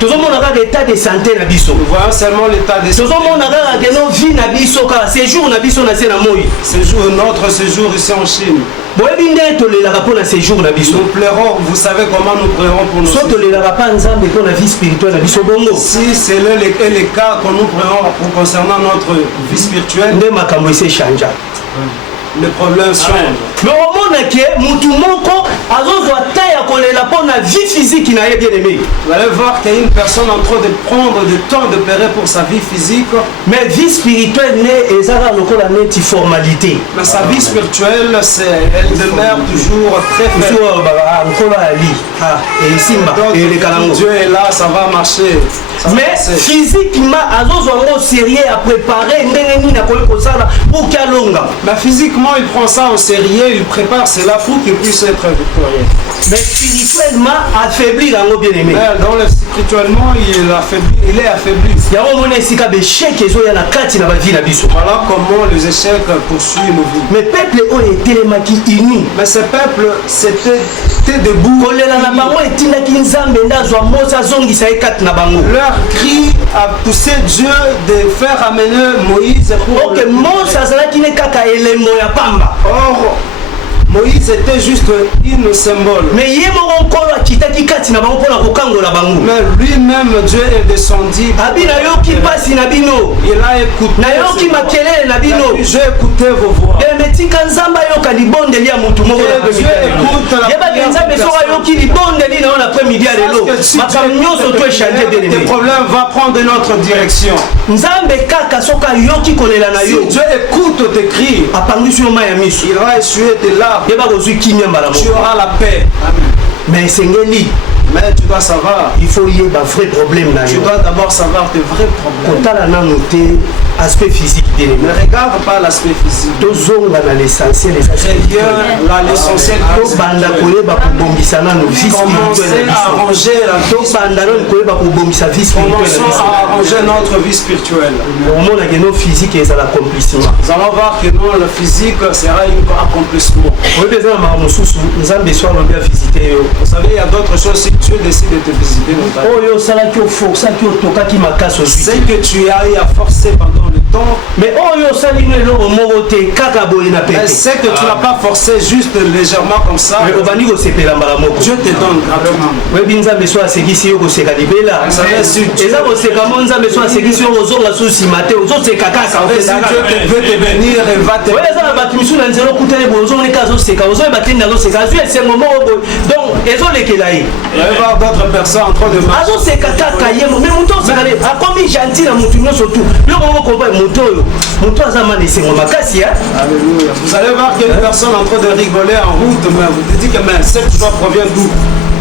Tozo mona kaka état de santé na biso. Nous voyons seulement l'état de santé. Tozo mona kaka no vie na biso kaka séjour na biso na se na moi. Notre séjour ici en Chine. Nous pleurons, vous savez comment nous pleurons pour nous. Si c'est le cas que nous pleurons concernant notre vie spirituelle, le problème change. Mais au moment vie physique, vous allez voir qu'il y a une personne en train de prendre du temps de pleurer pour sa vie physique. Mais vie spirituelle, c'est formalité. Mais sa vie spirituelle, elle demeure toujours très faible. Dieu est là, ça va marcher. Mais physiquement, sérieux à préparer pour mais physiquement, il prend ça au sérieux, il prépare cela pour qu'il puisse être victorieux. Mais spirituellement, affaibli dans bien aimé. Dans le spirituellement, il est affaibli. Voilà comment les échecs poursuivent nos vies. Mais peuple était uni. Mais ce peuple, c'était debout. Leur cri a poussé Dieu de faire amener Moïse pour Or, Moïse était juste une symbole. Mais lui-même, Dieu est descendu. Il a écouté. J'ai écouté vos voix. Dieu les problèmes vont prendre notre direction. Si Dieu écoute tes cris, il va essuyer tes larmes. Tu auras la paix. Mais c'est mais tu dois savoir, il faut y avoir un vrai problème. Tu dois d'abord savoir tes vrais problèmes. Aspect physique. Ne regarde pas l'aspect physique. L'essentiel. L'essentiel. Commencez à arranger notre vie spirituelle. Nous allons voir que non, le physique sera un accomplissement. Vous savez, il y a d'autres choses si Dieu décide de te visiter. C'est que tu as eu à forcer pendant le Donc, mais c'est que tu n'as pas forcé juste légèrement comme ça. Dieu te donne grandement. Dieu veut te bénir et va te il va y avoir d'autres personnes en train de marcher. Alléluia. Vous allez voir qu'il y a une personne en train de rigoler en route, mais vous te dites que cette joie provient d'où?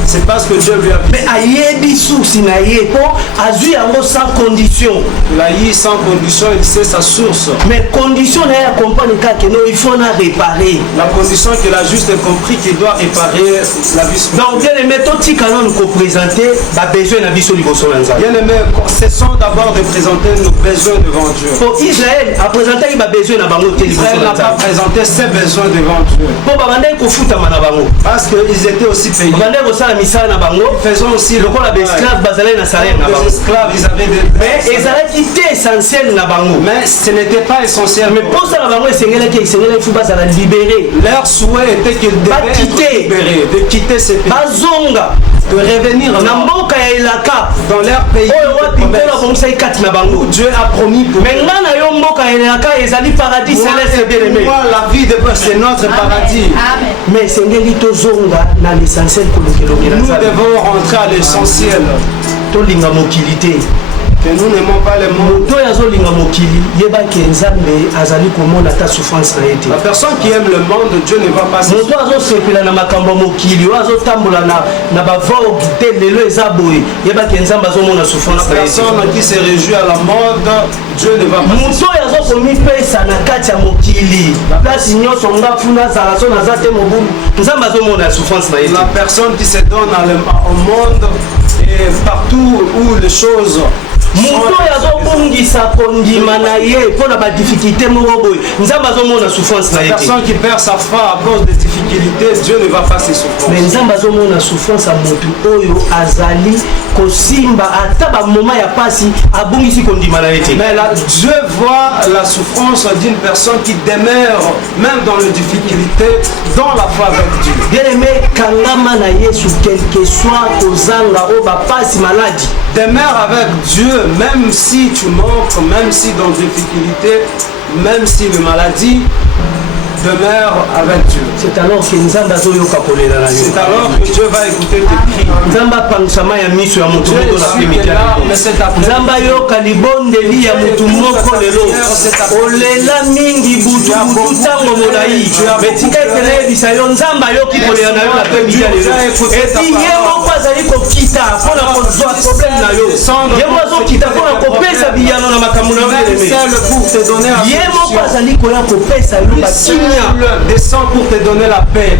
C'est parce que Dieu lui a dit. Mais ayebi source na ye po azu yango sans condition. Il a eu sans condition, il sait sa source. Mais condition na ya comprendre que non il faut na réparer. La condition qu'il a juste compris qu'il doit réparer la vie. Donc bien aimé toti kana nous présenter ba besoin na biso liboso na nzambe. Bien aimé, cessons d'abord de présenter nos besoins devant Dieu. Pour Israël a présenté ba besoin na bango te liboso. Israël n'a pas présenté ses besoins devant Dieu. Pour ba bandai ko futa mana bango. Parce qu'ils étaient aussi payés. Bandai ko sala misala na bango. Faisons aussi le rôle des esclaves bazalé na salaire na bango. Les esclaves, ils avaient des mais ezalaki était essentiel na bango. Mais ce n'était pas essentiel. Mais pour ça na bango esengelaki il faut bazala libérer. Leur souhait était qu'ils devaient être libérés, de quitter ces pays. Bazonga de revenir na mboka ya Elaka dans leur pays. Où Dieu a promis pour mais na yo mboka ya Elaka ezali paradis céleste bien-aimé. La vie de c'est notre paradis. Mais sengeli tozonga na l'essentiel kolokelo. Nous devons rentrer à l'essentiel. Tolinga mokilité. Que nous n'aimons pas les mots. La personne qui aime le monde, Dieu ne va pas se la personne qui se réjouit à la mode, Dieu ne va pas la personne qui se donne au monde et partout où les choses moto azobongisa kondima na ye mpona badifficulté moko boye nzambe azomona souffrance na ye. Personne qui perd sa foi à cause des difficultés, Dieu ne va pas se souffrir. Mais nzambe azomona souffrance ya motu oyo azali kosimba ata bamoment ya pasi abongisi kondima na ye te. Mais là, Dieu voit la souffrance d'une personne qui demeure même dans les difficultés dans la foi avec Dieu. Bien aimé, kangama na Yesu quel que soit kozanga o bapasi maladie. Demeure avec Dieu. Même si tu manques, même si dans difficulté, même si le maladie, demeure avec Dieu. C'est alors que Nzamba zoyoka kolela na yo. C'est alors que Dieu va écouter tes cris. Nzamba pansama ya miso ya mutu moko na pemika. Nzamba yoka libondeli ya mutu moko lelo. Olela mingi butu butu tango molai. Betika etele bisayo Nzamba yoki kolela na yo na pemika lelo. Et ye moko azali kokita pona kozwa problème na yo. Ye moko azokita pona kopesa biyano na makambo na yo eleme. Ye moko azali koya kopesa yo bakini. Descends pour te donner la paix.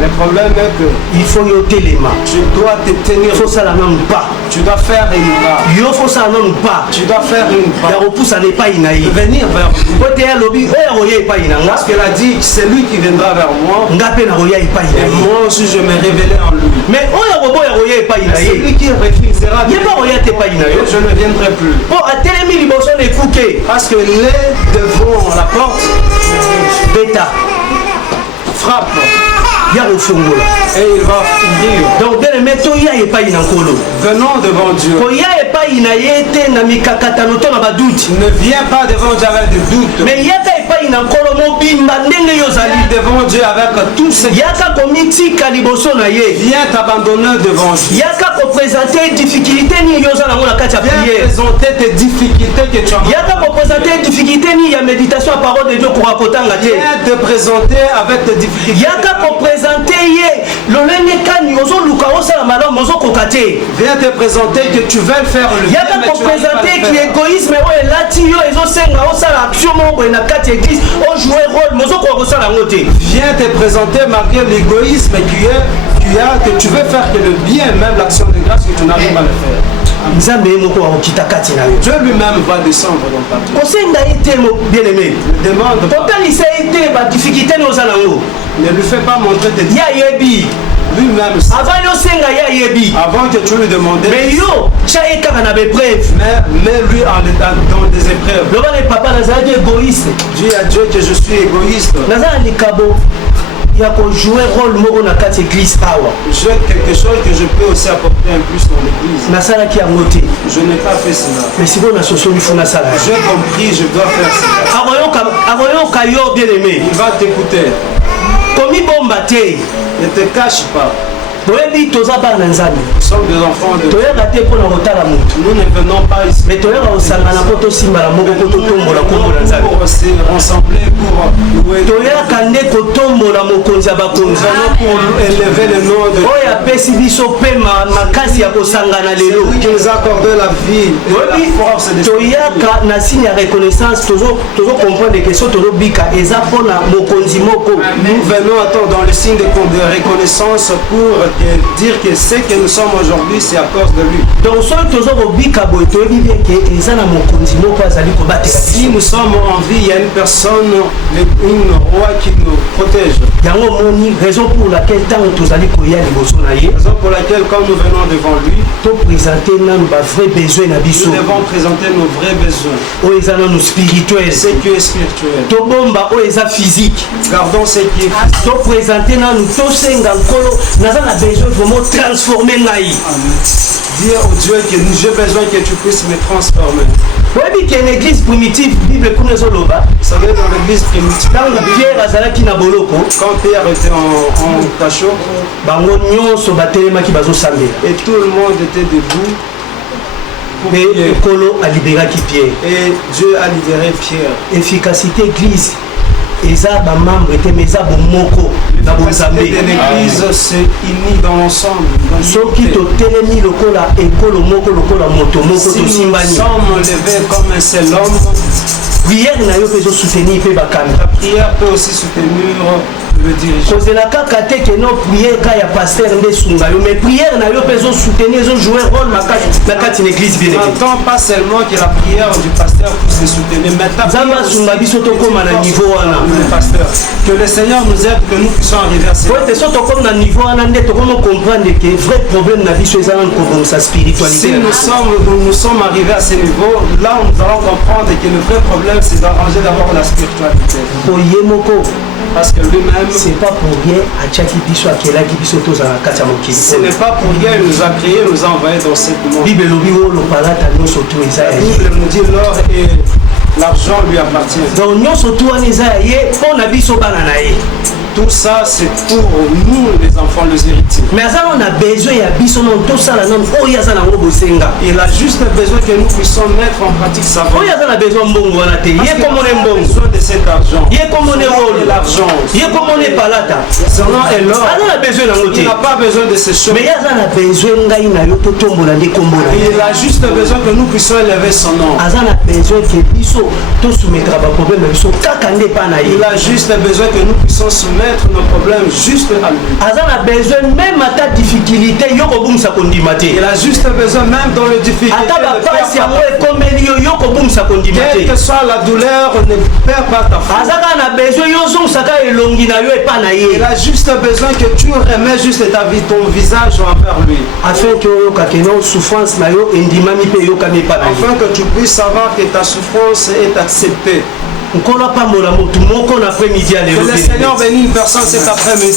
Le problème est que il faut y ôter les mains. Tu dois te tenir. Il faut ça la même pas. Tu dois faire une pas. Il faut ça la même pas. Tu dois faire une pas. La repousse n'est pas inaïe. Venir vers lui. Parce qu'elle a dit c'est lui qui viendra vers moi. Et moi aussi je me révéler en lui. Mais celui qui refusera de je ne viendrai plus. Parce que les devant la porte bêta frappe. Et il va ouvrir. Donc venons devant Dieu. Ne viens pas devant Dieu avec des doutes. Mais devant Dieu avec tout ce viens t'abandonner devant Dieu. Viens présenter tes difficultés que tu as. Viens présenter difficultés méditation à parole de Dieu pour apporter un gâteau. Viens te présenter avec tes difficultés. Viens te présenter viens te présenter que tu veux faire le bien. Viens te présenter que l'égoïsme est là, viens te présenter malgré l'égoïsme que tu veux faire que le bien, même l'action de grâce que tu n'arrives pas à le faire. Dieu lui-même va descendre dans ta vie. Demande pas. Ne lui fais pas montrer tes difficultés. lui-même, avant que tu lui demandes, mais lui dans des épreuves. Dis à Dieu que je suis égoïste. jouer rôle moko na kati église awa. J'ai quelque chose que je peux aussi apporter un plus dans l'église. Nasala ki amoté. Je n'ai pas fait cela. Mais si vous na soso mi funa sala. J'ai compris, je dois faire cela. Aroyo kayo bien aimé. Il va t'écouter. Komi bomba te. Ne te cache pas. Nous sommes des enfants de Dieu. Nous ne venons pas ici. Mais pour se rassembler pour louer. Nous venons pour élever le nom de Dieu. Celui qui nous a accordé la vie et la force de Dieu. Nous venons dans le signe de reconnaissance pour dire que ce que nous sommes aujourd'hui, c'est à cause de lui. Donc, si nous sommes en vie, il y a une personne, une roi qui nous protège. Raison pour laquelle quand nous venons devant lui, nous devons présenter nos vrais besoins. Spirituels. Ce qui est spirituel. Gardons ce qui est physique. Besoin vraiment transformer naï. Dis au Dieu que j'ai besoin que tu puisses me transformer. Oui, qu'il y a une église primitive, Bible comme les Oloba. Ça veut dire dans l'église primitive. Pierre Azalaki na boloko. Quand Pierre était en cachot, et tout le monde était debout. Mais Kolo a libéré Pierre. Et Dieu a libéré Pierre. Efficacité église. Eza ba membre était meza bomoko na bonzambe. L'église se unit dans l'ensemble. Soki to telemi lokola ekolo moko lokola moto moko to simbani. Nous sommes levés comme un seul homme. Prière na yo peut soutenir pe bakami. La prière peut aussi soutenir le dirigeant. Cause la kakate que nos prières ka ya pasteur nde sunga yo mais prière na yo peut soutenir zo jouer rôle na kati l'église bien. N'entend pas seulement que la prière du pasteur puisse soutenir mais Zamba sunga biso to koma na niveau wana. Le pasteur, que le Seigneur nous aide, que nous puissions arriver à ce niveau. Que vrai problème na biso ezala ko sa spiritualité. Si nous sommes arrivés à ce niveau, là nous allons comprendre que le vrai problème c'est d'arranger d'abord la spiritualité. Parce que lui-même, c'est pas pour rien à Tchaki Biso à Kela Biso Toza Kachamokili. Ce n'est pas pour rien, il nous a créé, nous a envoyé dans cette monde. Bible La Bible nous dit l'or et l'argent lui appartient. Donc nous surtout on a Biso Bananae. Tout ça c'est pour nous les enfants, les héritiers. Mais on a besoin de Biso non tout ça là non il a juste besoin que nous puissions mettre en pratique sa vie. Il a besoin de cet argent. Il est comme on est rôle l'argent. Il est comme on est palata. Son nom est l'or. Il n'a pas besoin de ces choses. Mais il a besoin il a juste besoin que nous puissions élever son nom. Il a besoin que Biso tout soumettre à problème. Il a juste besoin que nous puissions soumettre nos problèmes juste à lui. Il a besoin même à ta difficulté. Il a juste besoin même dans les difficultés. Quelle que soit la douleur, ne perds pas ta foi. Il a juste besoin que tu remets juste ton visage envers lui. Afin que tu puisses savoir que ta souffrance est acceptée. Que le Seigneur bénisse une personne cet après-midi.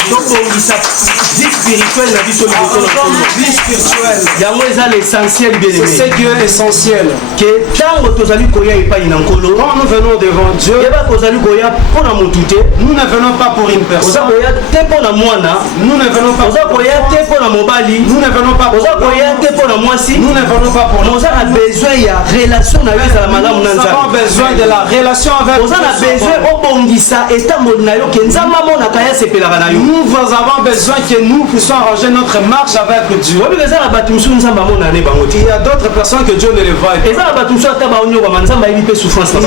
Vie spirituelle, la vie spirituelle. L'essentiel bien aimé. C'est ce qui est essentiel. Quand nous venons devant Dieu, nous ne venons pas pour une personne. Nous ne venons pas pour nous ne venons pas pour nous ne venons pas pour nous. Nous avons besoin de la relation avec nous avons besoin que nous puissions arranger notre marche avec Dieu. Il y a d'autres personnes que Dieu ne les voit pas. Il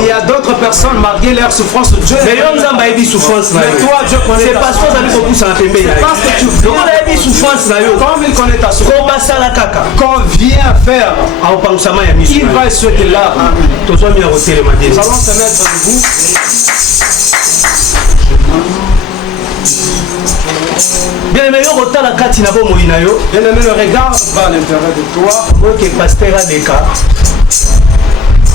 y a d'autres personnes malgré leur souffrance Dieu mais toi Dieu connaît c'est parce que tu comme il connaît ta souffrance qu'on vient faire il va souhaiter là. Nous allons se mettre debout. Bien-aimé, la carte na bomo inayo. Bien-aimé, le regard va à l'intérieur de toi. Ok, pasteur Adeka.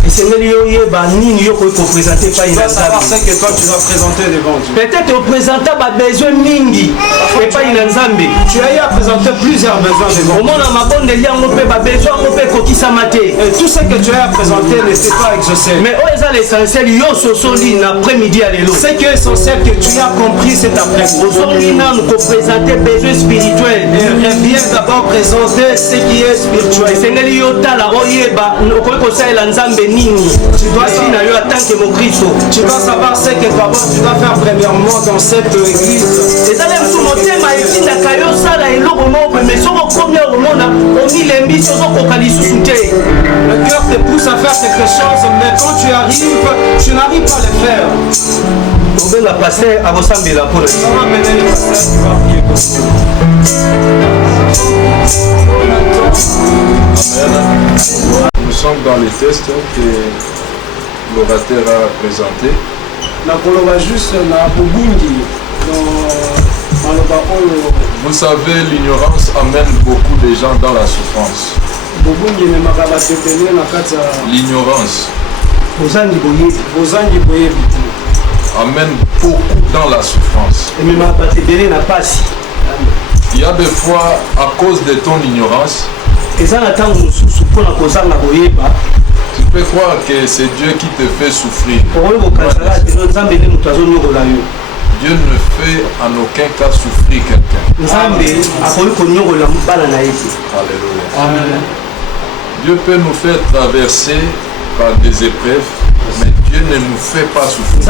Et c'est mieux que tu représenter pas une savoir ce que toi tu vas présenter devant Dieu. Peut-être tu représentes pas besoin mingi et pas une nzambe. Tu as eu à présenter plusieurs besoins devant Dieu. Et tout ce que tu as à présenter n'était pas exaucé. Mais l'essentiel, l'après-midi à l'élo. Ce qui est essentiel que tu as compris cet après-midi. Nous présenter besoin spirituel. Et reviens d'abord présenter ce qui est spirituel. Tu dois savoir ce que d'abord tu dois faire premièrement dans cette église. Le cœur te pousse à faire quelque chose, mais quand tu arrives, tu n'arrives pas à le faire. On va amener le pasteur qui va prier pour nous. Nous sommes dans les tests que l'orateur a présenté. Vous savez, l'ignorance amène beaucoup de gens dans la souffrance. L'ignorance amène beaucoup dans la souffrance. Il y a des fois, à cause de ton ignorance, tu peux croire que c'est Dieu qui te fait souffrir. Dieu ne fait en aucun cas souffrir quelqu'un. Alléluia. Amen. Dieu peut nous faire traverser par des épreuves, mais Dieu ne nous fait pas souffrir.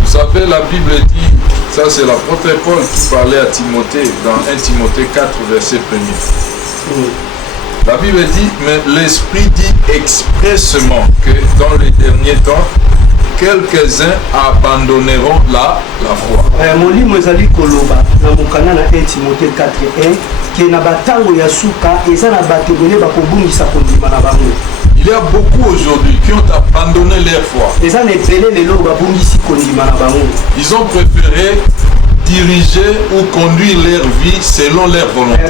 Vous savez, la Bible dit, ça c'est l'apôtre Paul qui parlait à Timothée dans 1 Timothée 4, verset 1er. La Bible dit, mais l'Esprit dit expressément que dans les derniers temps, quelques-uns abandonneront la foi. Il y a beaucoup aujourd'hui qui ont abandonné leur foi. Ils ont préféré diriger ou conduire leur vie selon leur volonté.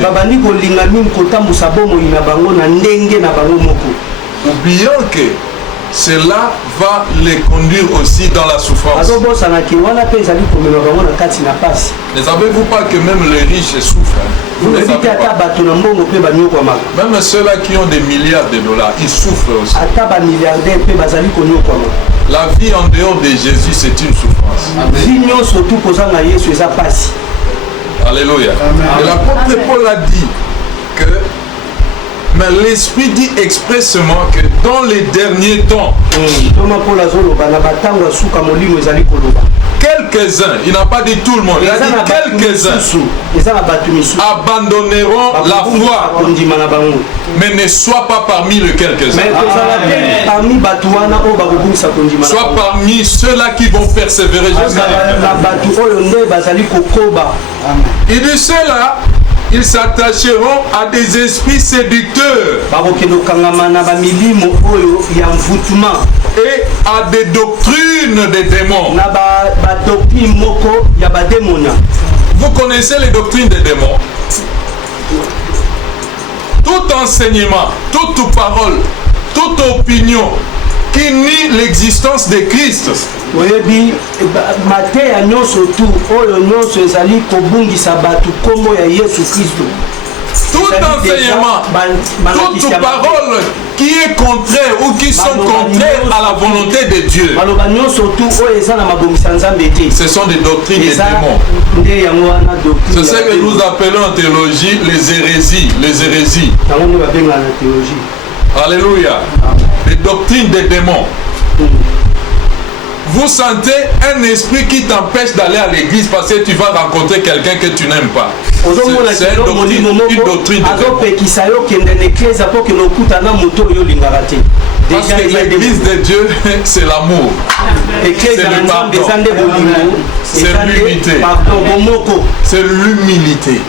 Oublions que cela va les conduire aussi dans la souffrance. Ne savez-vous pas que même les riches souffrent? Même ceux-là qui ont des milliards de dollars, ils souffrent aussi. La vie en dehors de Jésus, c'est une souffrance. Alléluia. Et l'apôtre Paul a dit que mais l'Esprit dit expressément que dans les derniers temps, quelques-uns, il n'a pas dit tout le monde, il a dit quelques-uns abandonneront la foi, mais ne sois pas parmi les quelques-uns. Sois parmi ceux-là qui vont persévérer jusqu'à la fin. Il dit ceux-là, ils s'attacheront à des esprits séducteurs et à des doctrines des démons. Vous connaissez les doctrines des démons? Tout enseignement, toute parole, toute opinion qui nie l'existence de Christ. Tout enseignement, toute parole qui est contraire ou qui sont contraires à la volonté de Dieu, ce sont des doctrines des démons. C'est ce que nous appelons en théologie les hérésies. Les hérésies. Alléluia. Les doctrines des démons. Vous sentez un esprit qui t'empêche d'aller à l'église parce que tu vas rencontrer quelqu'un que tu n'aimes pas. C'est une doctrine de démons. Parce que l'église de Dieu, c'est l'amour. C'est le pardon. C'est l'unité. C'est l'humilité.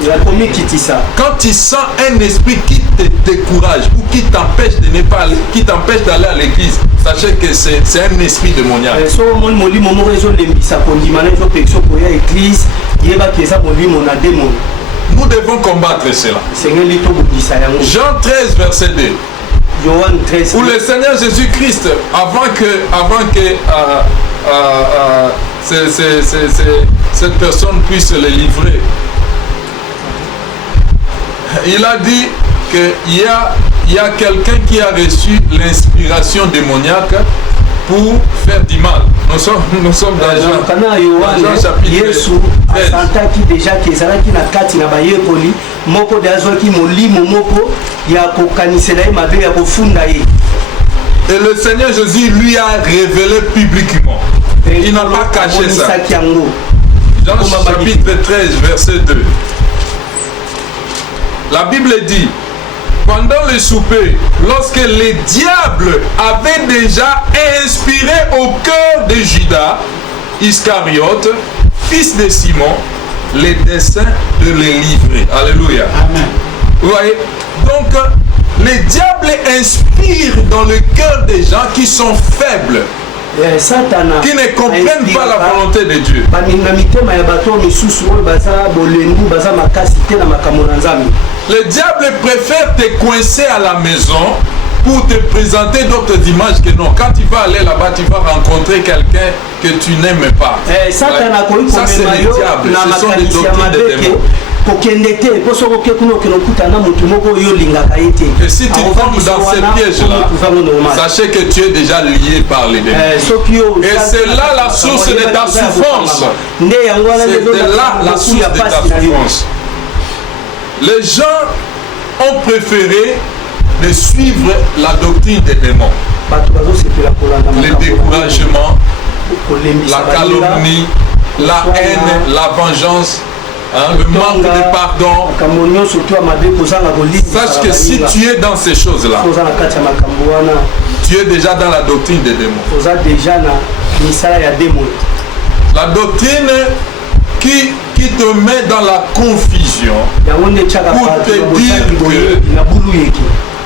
Quand tu sens un esprit qui te décourage ou qui t'empêche de ne pas aller, qui t'empêche d'aller à l'église, sachez que c'est un esprit démoniaque. Nous devons combattre cela. Jean 13, verset 2. Où le Seigneur Jésus-Christ, avant que cette personne puisse le livrer, il a dit qu'il y a quelqu'un qui a reçu l'inspiration démoniaque pour faire du mal. Nous sommes dans Jean chapitre 13. Et le Seigneur Jésus lui a révélé publiquement. Il n'a pas caché ça. Jean chapitre 13, verset 2. La Bible dit, pendant le souper, lorsque les diables avaient déjà inspiré au cœur de Judas Iscariote, fils de Simon, les desseins de les livrer. Alléluia. Amen. Vous voyez? Donc, les diables inspirent dans le cœur des gens qui sont faibles, qui ne comprennent pas la volonté de Dieu. Le diable préfère te coincer à la maison pour te présenter d'autres images que non. Quand tu vas aller là-bas, tu vas rencontrer quelqu'un que tu n'aimes pas. Ça, c'est le diable. Ce sont des doctrines de démons. Et si tu tombes dans ces pièges-là, sachez que tu es déjà lié par les démons. Et c'est là la source de ta souffrance. C'est là la source de ta souffrance. Les gens ont préféré de suivre la doctrine des démons. Le découragement, la calomnie, la haine, la vengeance, le manque de pardon. Sache que si tu es dans ces choses-là, tu es déjà dans la doctrine des démons. La doctrine qui te met dans la confusion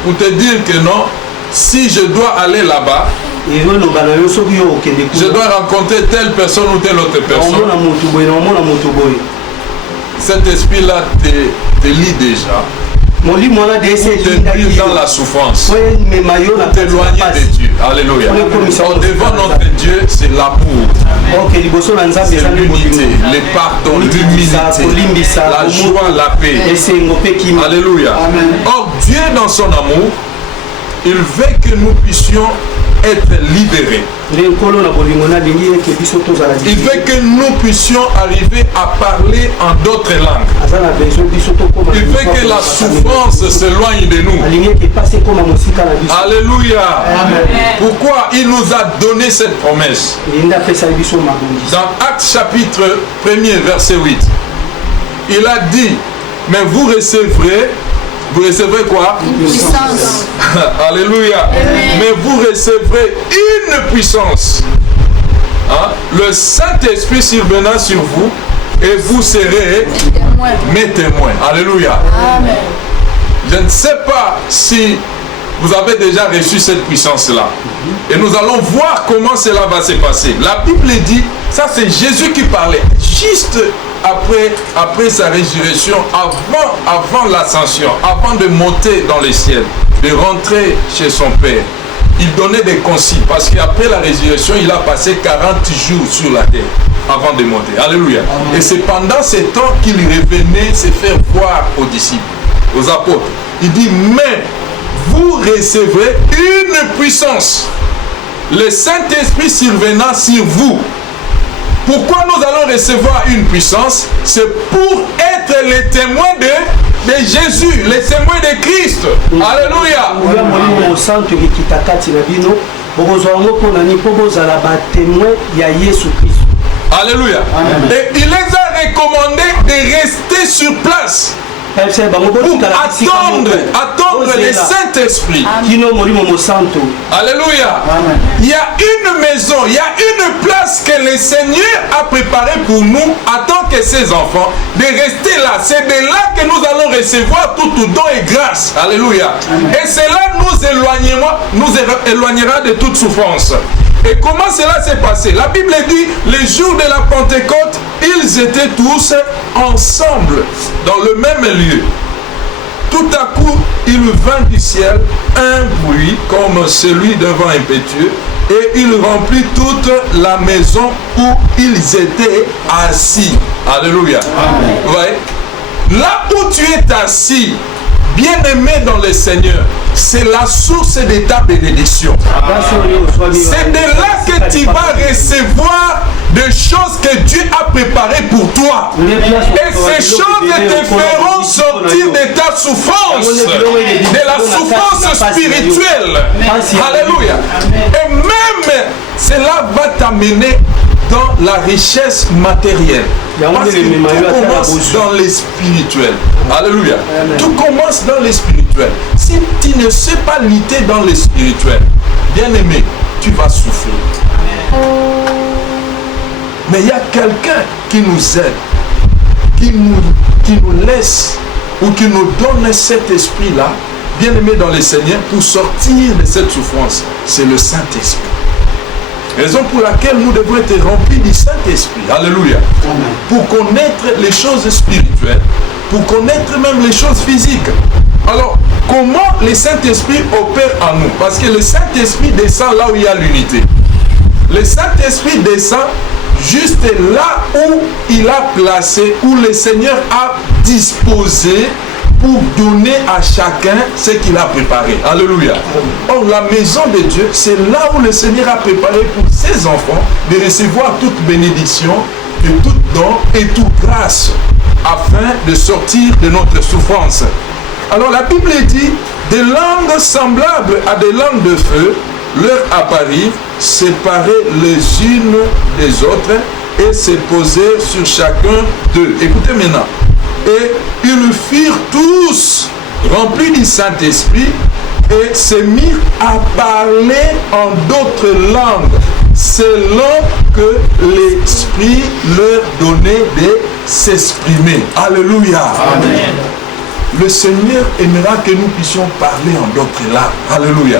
pour te dire que non, si je dois aller là-bas, je dois rencontrer telle personne ou telle autre personne. Cet esprit-là te lie déjà. Pour te dans la souffrance, pour t'éloigner de Dieu. Alléluia. Devant notre Dieu, c'est l'amour, c'est l'unité, le pardon, l'humilité, la joie, la paix. Alléluia. Or, Dieu, dans son amour, il veut que nous puissions être libérés. Il veut que nous puissions arriver à parler en d'autres langues. Il veut que la souffrance s'éloigne de nous. Alléluia. Amen. Pourquoi il nous a donné cette promesse? Dans Actes chapitre 1er, verset 8, il a dit, mais vous recevrez quoi? Une puissance. Alléluia. Amen. Mais vous recevrez une puissance. Le Saint-Esprit survenant sur vous et vous serez mes témoins. Alléluia. Amen. Je ne sais pas si vous avez déjà reçu cette puissance-là. Et nous allons voir comment cela va se passer. La Bible dit, ça c'est Jésus qui parlait, juste après sa résurrection, avant l'ascension, avant de monter dans les ciels, de rentrer chez son Père. Il donnait des consignes, parce qu'après la résurrection, il a passé 40 jours sur la terre, avant de monter. Alléluia. Amen. Et c'est pendant ce temps qu'il revenait se faire voir aux disciples, aux apôtres. Il dit, mais vous recevrez une puissance, le Saint-Esprit survenant sur vous. Pourquoi nous allons recevoir une puissance? C'est pour être les témoins de Jésus, les témoins de Christ. Alléluia. Alléluia. Et il les a recommandé de rester sur place pour attendre le Saint-Esprit. Alléluia. Il y a une maison, il y a une place que le Seigneur a préparée pour nous, attend que ses enfants de rester là. C'est de là que nous allons recevoir tout don et grâce. Alléluia. Et cela nous éloignera de toute souffrance. Et comment cela s'est passé? La Bible dit, les jours de la Pentecôte, ils étaient tous ensemble, dans le même lieu. Tout à coup, il vint du ciel un bruit comme celui d'un vent impétueux, et il remplit toute la maison où ils étaient assis. Alléluia. Ouais. Là où tu es assis, bien-aimé dans le Seigneur, c'est la source de ta bénédiction. C'est de là que tu vas recevoir des choses que Dieu a préparées pour toi. Et ces choses te feront sortir de ta souffrance, de la souffrance spirituelle. Alléluia. Et même cela va t'amener dans la richesse matérielle. Parce que tout commence dans les spirituels. Alléluia. Tout commence dans les spirituels. Si tu ne sais pas lutter dans les spirituels, bien aimé, tu vas souffrir. Mais il y a quelqu'un qui nous aide, qui nous laisse ou qui nous donne cet esprit-là, bien aimé dans le Seigneur, pour sortir de cette souffrance. C'est le Saint-Esprit. Raison pour laquelle nous devons être remplis du Saint-Esprit. Alléluia. Pour connaître les choses spirituelles, pour connaître même les choses physiques. Alors, comment le Saint-Esprit opère en nous? Parce que le Saint-Esprit descend là où il y a l'unité. Le Saint-Esprit descend juste là où il a placé, où le Seigneur a disposé pour donner à chacun ce qu'il a préparé. Alléluia. Or, la maison de Dieu, c'est là où le Seigneur a préparé pour ses enfants de recevoir toute bénédiction, et toute don et toute grâce, afin de sortir de notre souffrance. Alors, la Bible dit, des langues semblables à des langues de feu leur apparurent, séparées les unes des autres, et se posèrent sur chacun d'eux. Écoutez maintenant. Et ils furent tous remplis du Saint-Esprit et se mirent à parler en d'autres langues, selon que l'Esprit leur donnait de s'exprimer. Alléluia. Amen. Le Seigneur aimera que nous puissions parler en d'autres langues. Alléluia.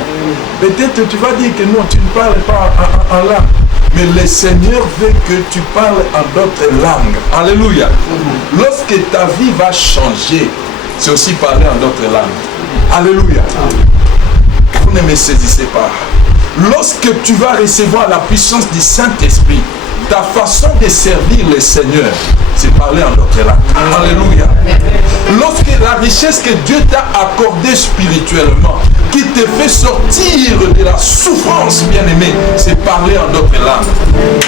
Peut-être tu vas dire que non, tu ne parles pas en langue. Mais le Seigneur veut que tu parles en d'autres langues. Alléluia. Lorsque ta vie va changer, c'est aussi parler en d'autres langues. Alléluia. Vous ne me saisissez pas. Lorsque tu vas recevoir la puissance du Saint-Esprit, ta façon de servir le Seigneur, c'est parler en d'autres langues. Alléluia. Lorsque la richesse que Dieu t'a accordée spirituellement, qui te fait sortir de la souffrance, bien-aimé, c'est parler en d'autres langues.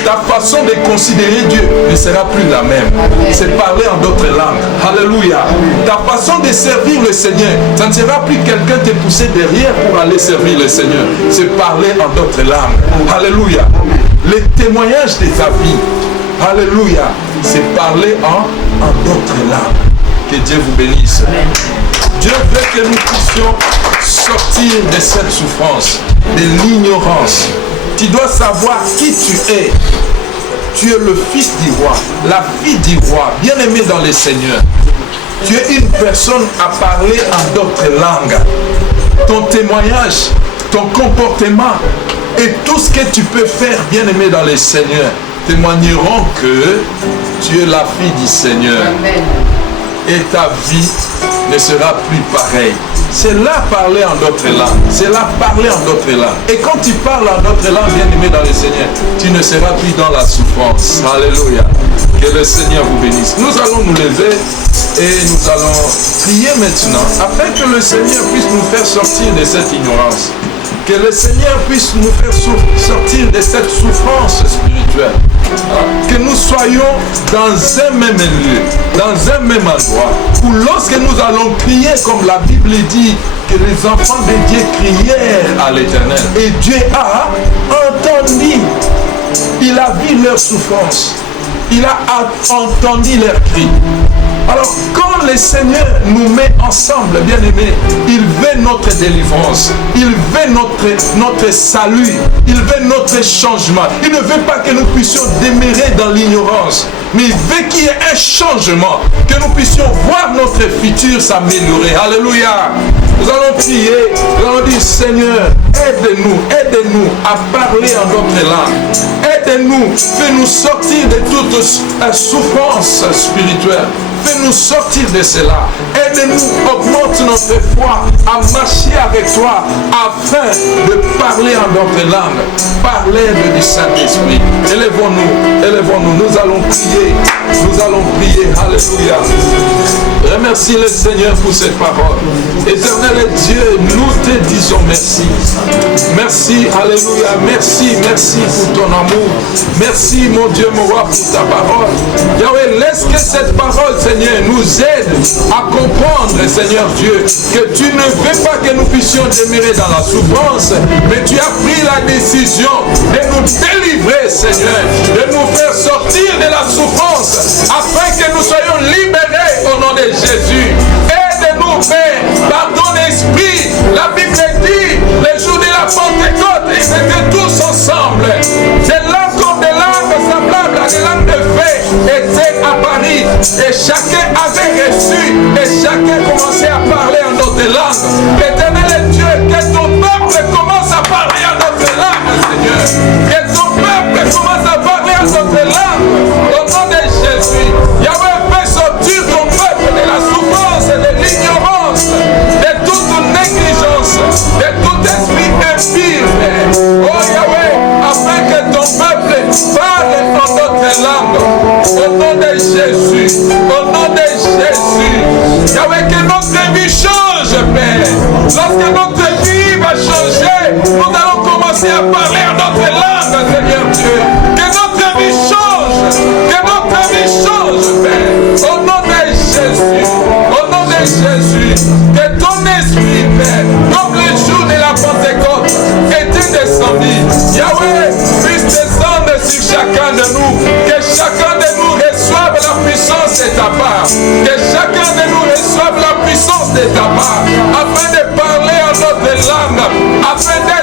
Ta façon de considérer Dieu ne sera plus la même. C'est parler en d'autres langues. Alléluia. Ta façon de servir le Seigneur, ça ne sera plus quelqu'un te pousser derrière pour aller servir le Seigneur. C'est parler en d'autres langues. Alléluia. Les témoignages de ta vie, alléluia, c'est parler en d'autres langues. Que Dieu vous bénisse. Dieu veut que nous puissions sortir de cette souffrance, de l'ignorance. Tu dois savoir qui tu es. Tu es le fils du roi, la fille du roi, bien-aimé dans le Seigneur. Tu es une personne à parler en d'autres langues. Ton témoignage, ton comportement et tout ce que tu peux faire, bien-aimé dans le Seigneur, témoigneront que tu es la fille du Seigneur. Amen. Et ta vie ne sera plus pareille. C'est là parler en d'autres langues. C'est là parler en d'autres langues. Et quand tu parles en d'autres langues, bien-aimé dans le Seigneur, tu ne seras plus dans la souffrance. Alléluia. Que le Seigneur vous bénisse. Nous allons nous lever et nous allons prier maintenant afin que le Seigneur puisse nous faire sortir de cette ignorance. Que le Seigneur puisse nous faire sortir de cette souffrance spirituelle. Que nous soyons dans un même lieu, dans un même endroit, où lorsque nous allons crier, comme la Bible dit, que les enfants de Dieu crièrent à l'Éternel. Et Dieu a entendu, il a vu leur souffrance, il a entendu leurs cris. Alors, quand le Seigneur nous met ensemble, bien-aimés, il veut notre délivrance, il veut notre salut, il veut notre changement. Il ne veut pas que nous puissions demeurer dans l'ignorance, mais il veut qu'il y ait un changement, que nous puissions voir notre futur s'améliorer. Alléluia. Nous allons prier, nous allons dire Seigneur, aide-nous à parler en notre langue. Aide-nous, fais-nous sortir de toute souffrance spirituelle. Fais-nous sortir de cela. Aide-nous, augmente notre foi à marcher avec toi afin de parler en notre langue. Parler du Saint-Esprit. Élevons-nous, nous allons prier, alléluia. Remercie le Seigneur pour cette parole. Éternel Dieu, nous te disons merci. Merci, alléluia, merci pour ton amour. Merci mon Dieu, mon roi, pour ta parole. Yahweh, laisse que cette parole, Seigneur, nous aide à comprendre, Seigneur Dieu, que tu ne veux pas que nous puissions demeurer dans la souffrance, mais tu as pris la décision de nous délivrer, Seigneur, de nous faire sortir de la souffrance, afin que nous soyons libérés au nom de Jésus. Aide-nous, Père, par ton esprit. La Bible dit, le jour de la Pentecôte, ils étaient tous ensemble. Des langues comme des langues semblables à des langues de feu étaient à Paris. Et chacun avait reçu, et chacun commençait à parler en notre langue. Éternel Dieu, que ton peuple commence à parler en notre langue, Seigneur. Que ton peuple commence à parler en notre langue. Au nom de Jésus. Yahweh, fais sortir ton peuple de la souffrance, de l'ignorance, de toute négligence, de tout esprit impur. Oh Yahweh, afin que ton peuple parle en notre langue. Au nom de Jésus. Au nom de Jésus. Yahweh, que notre vie change, Père. Lorsque notre vie va changer, nous allons commencer à parler en notre langue, Seigneur Dieu. Que notre vie change. Que notre vie change, Père. Au nom de Jésus. Au nom de Jésus. Que ton esprit, Père, comme le jour de la Pentecôte, était descendu. Yahweh, puisse descendre sur chacun de nous. Que chacun de nous reçoive la puissance de ta part. Que chacun de nous reçoive la puissance de ta part. Afin de parler en notre langue. Afin de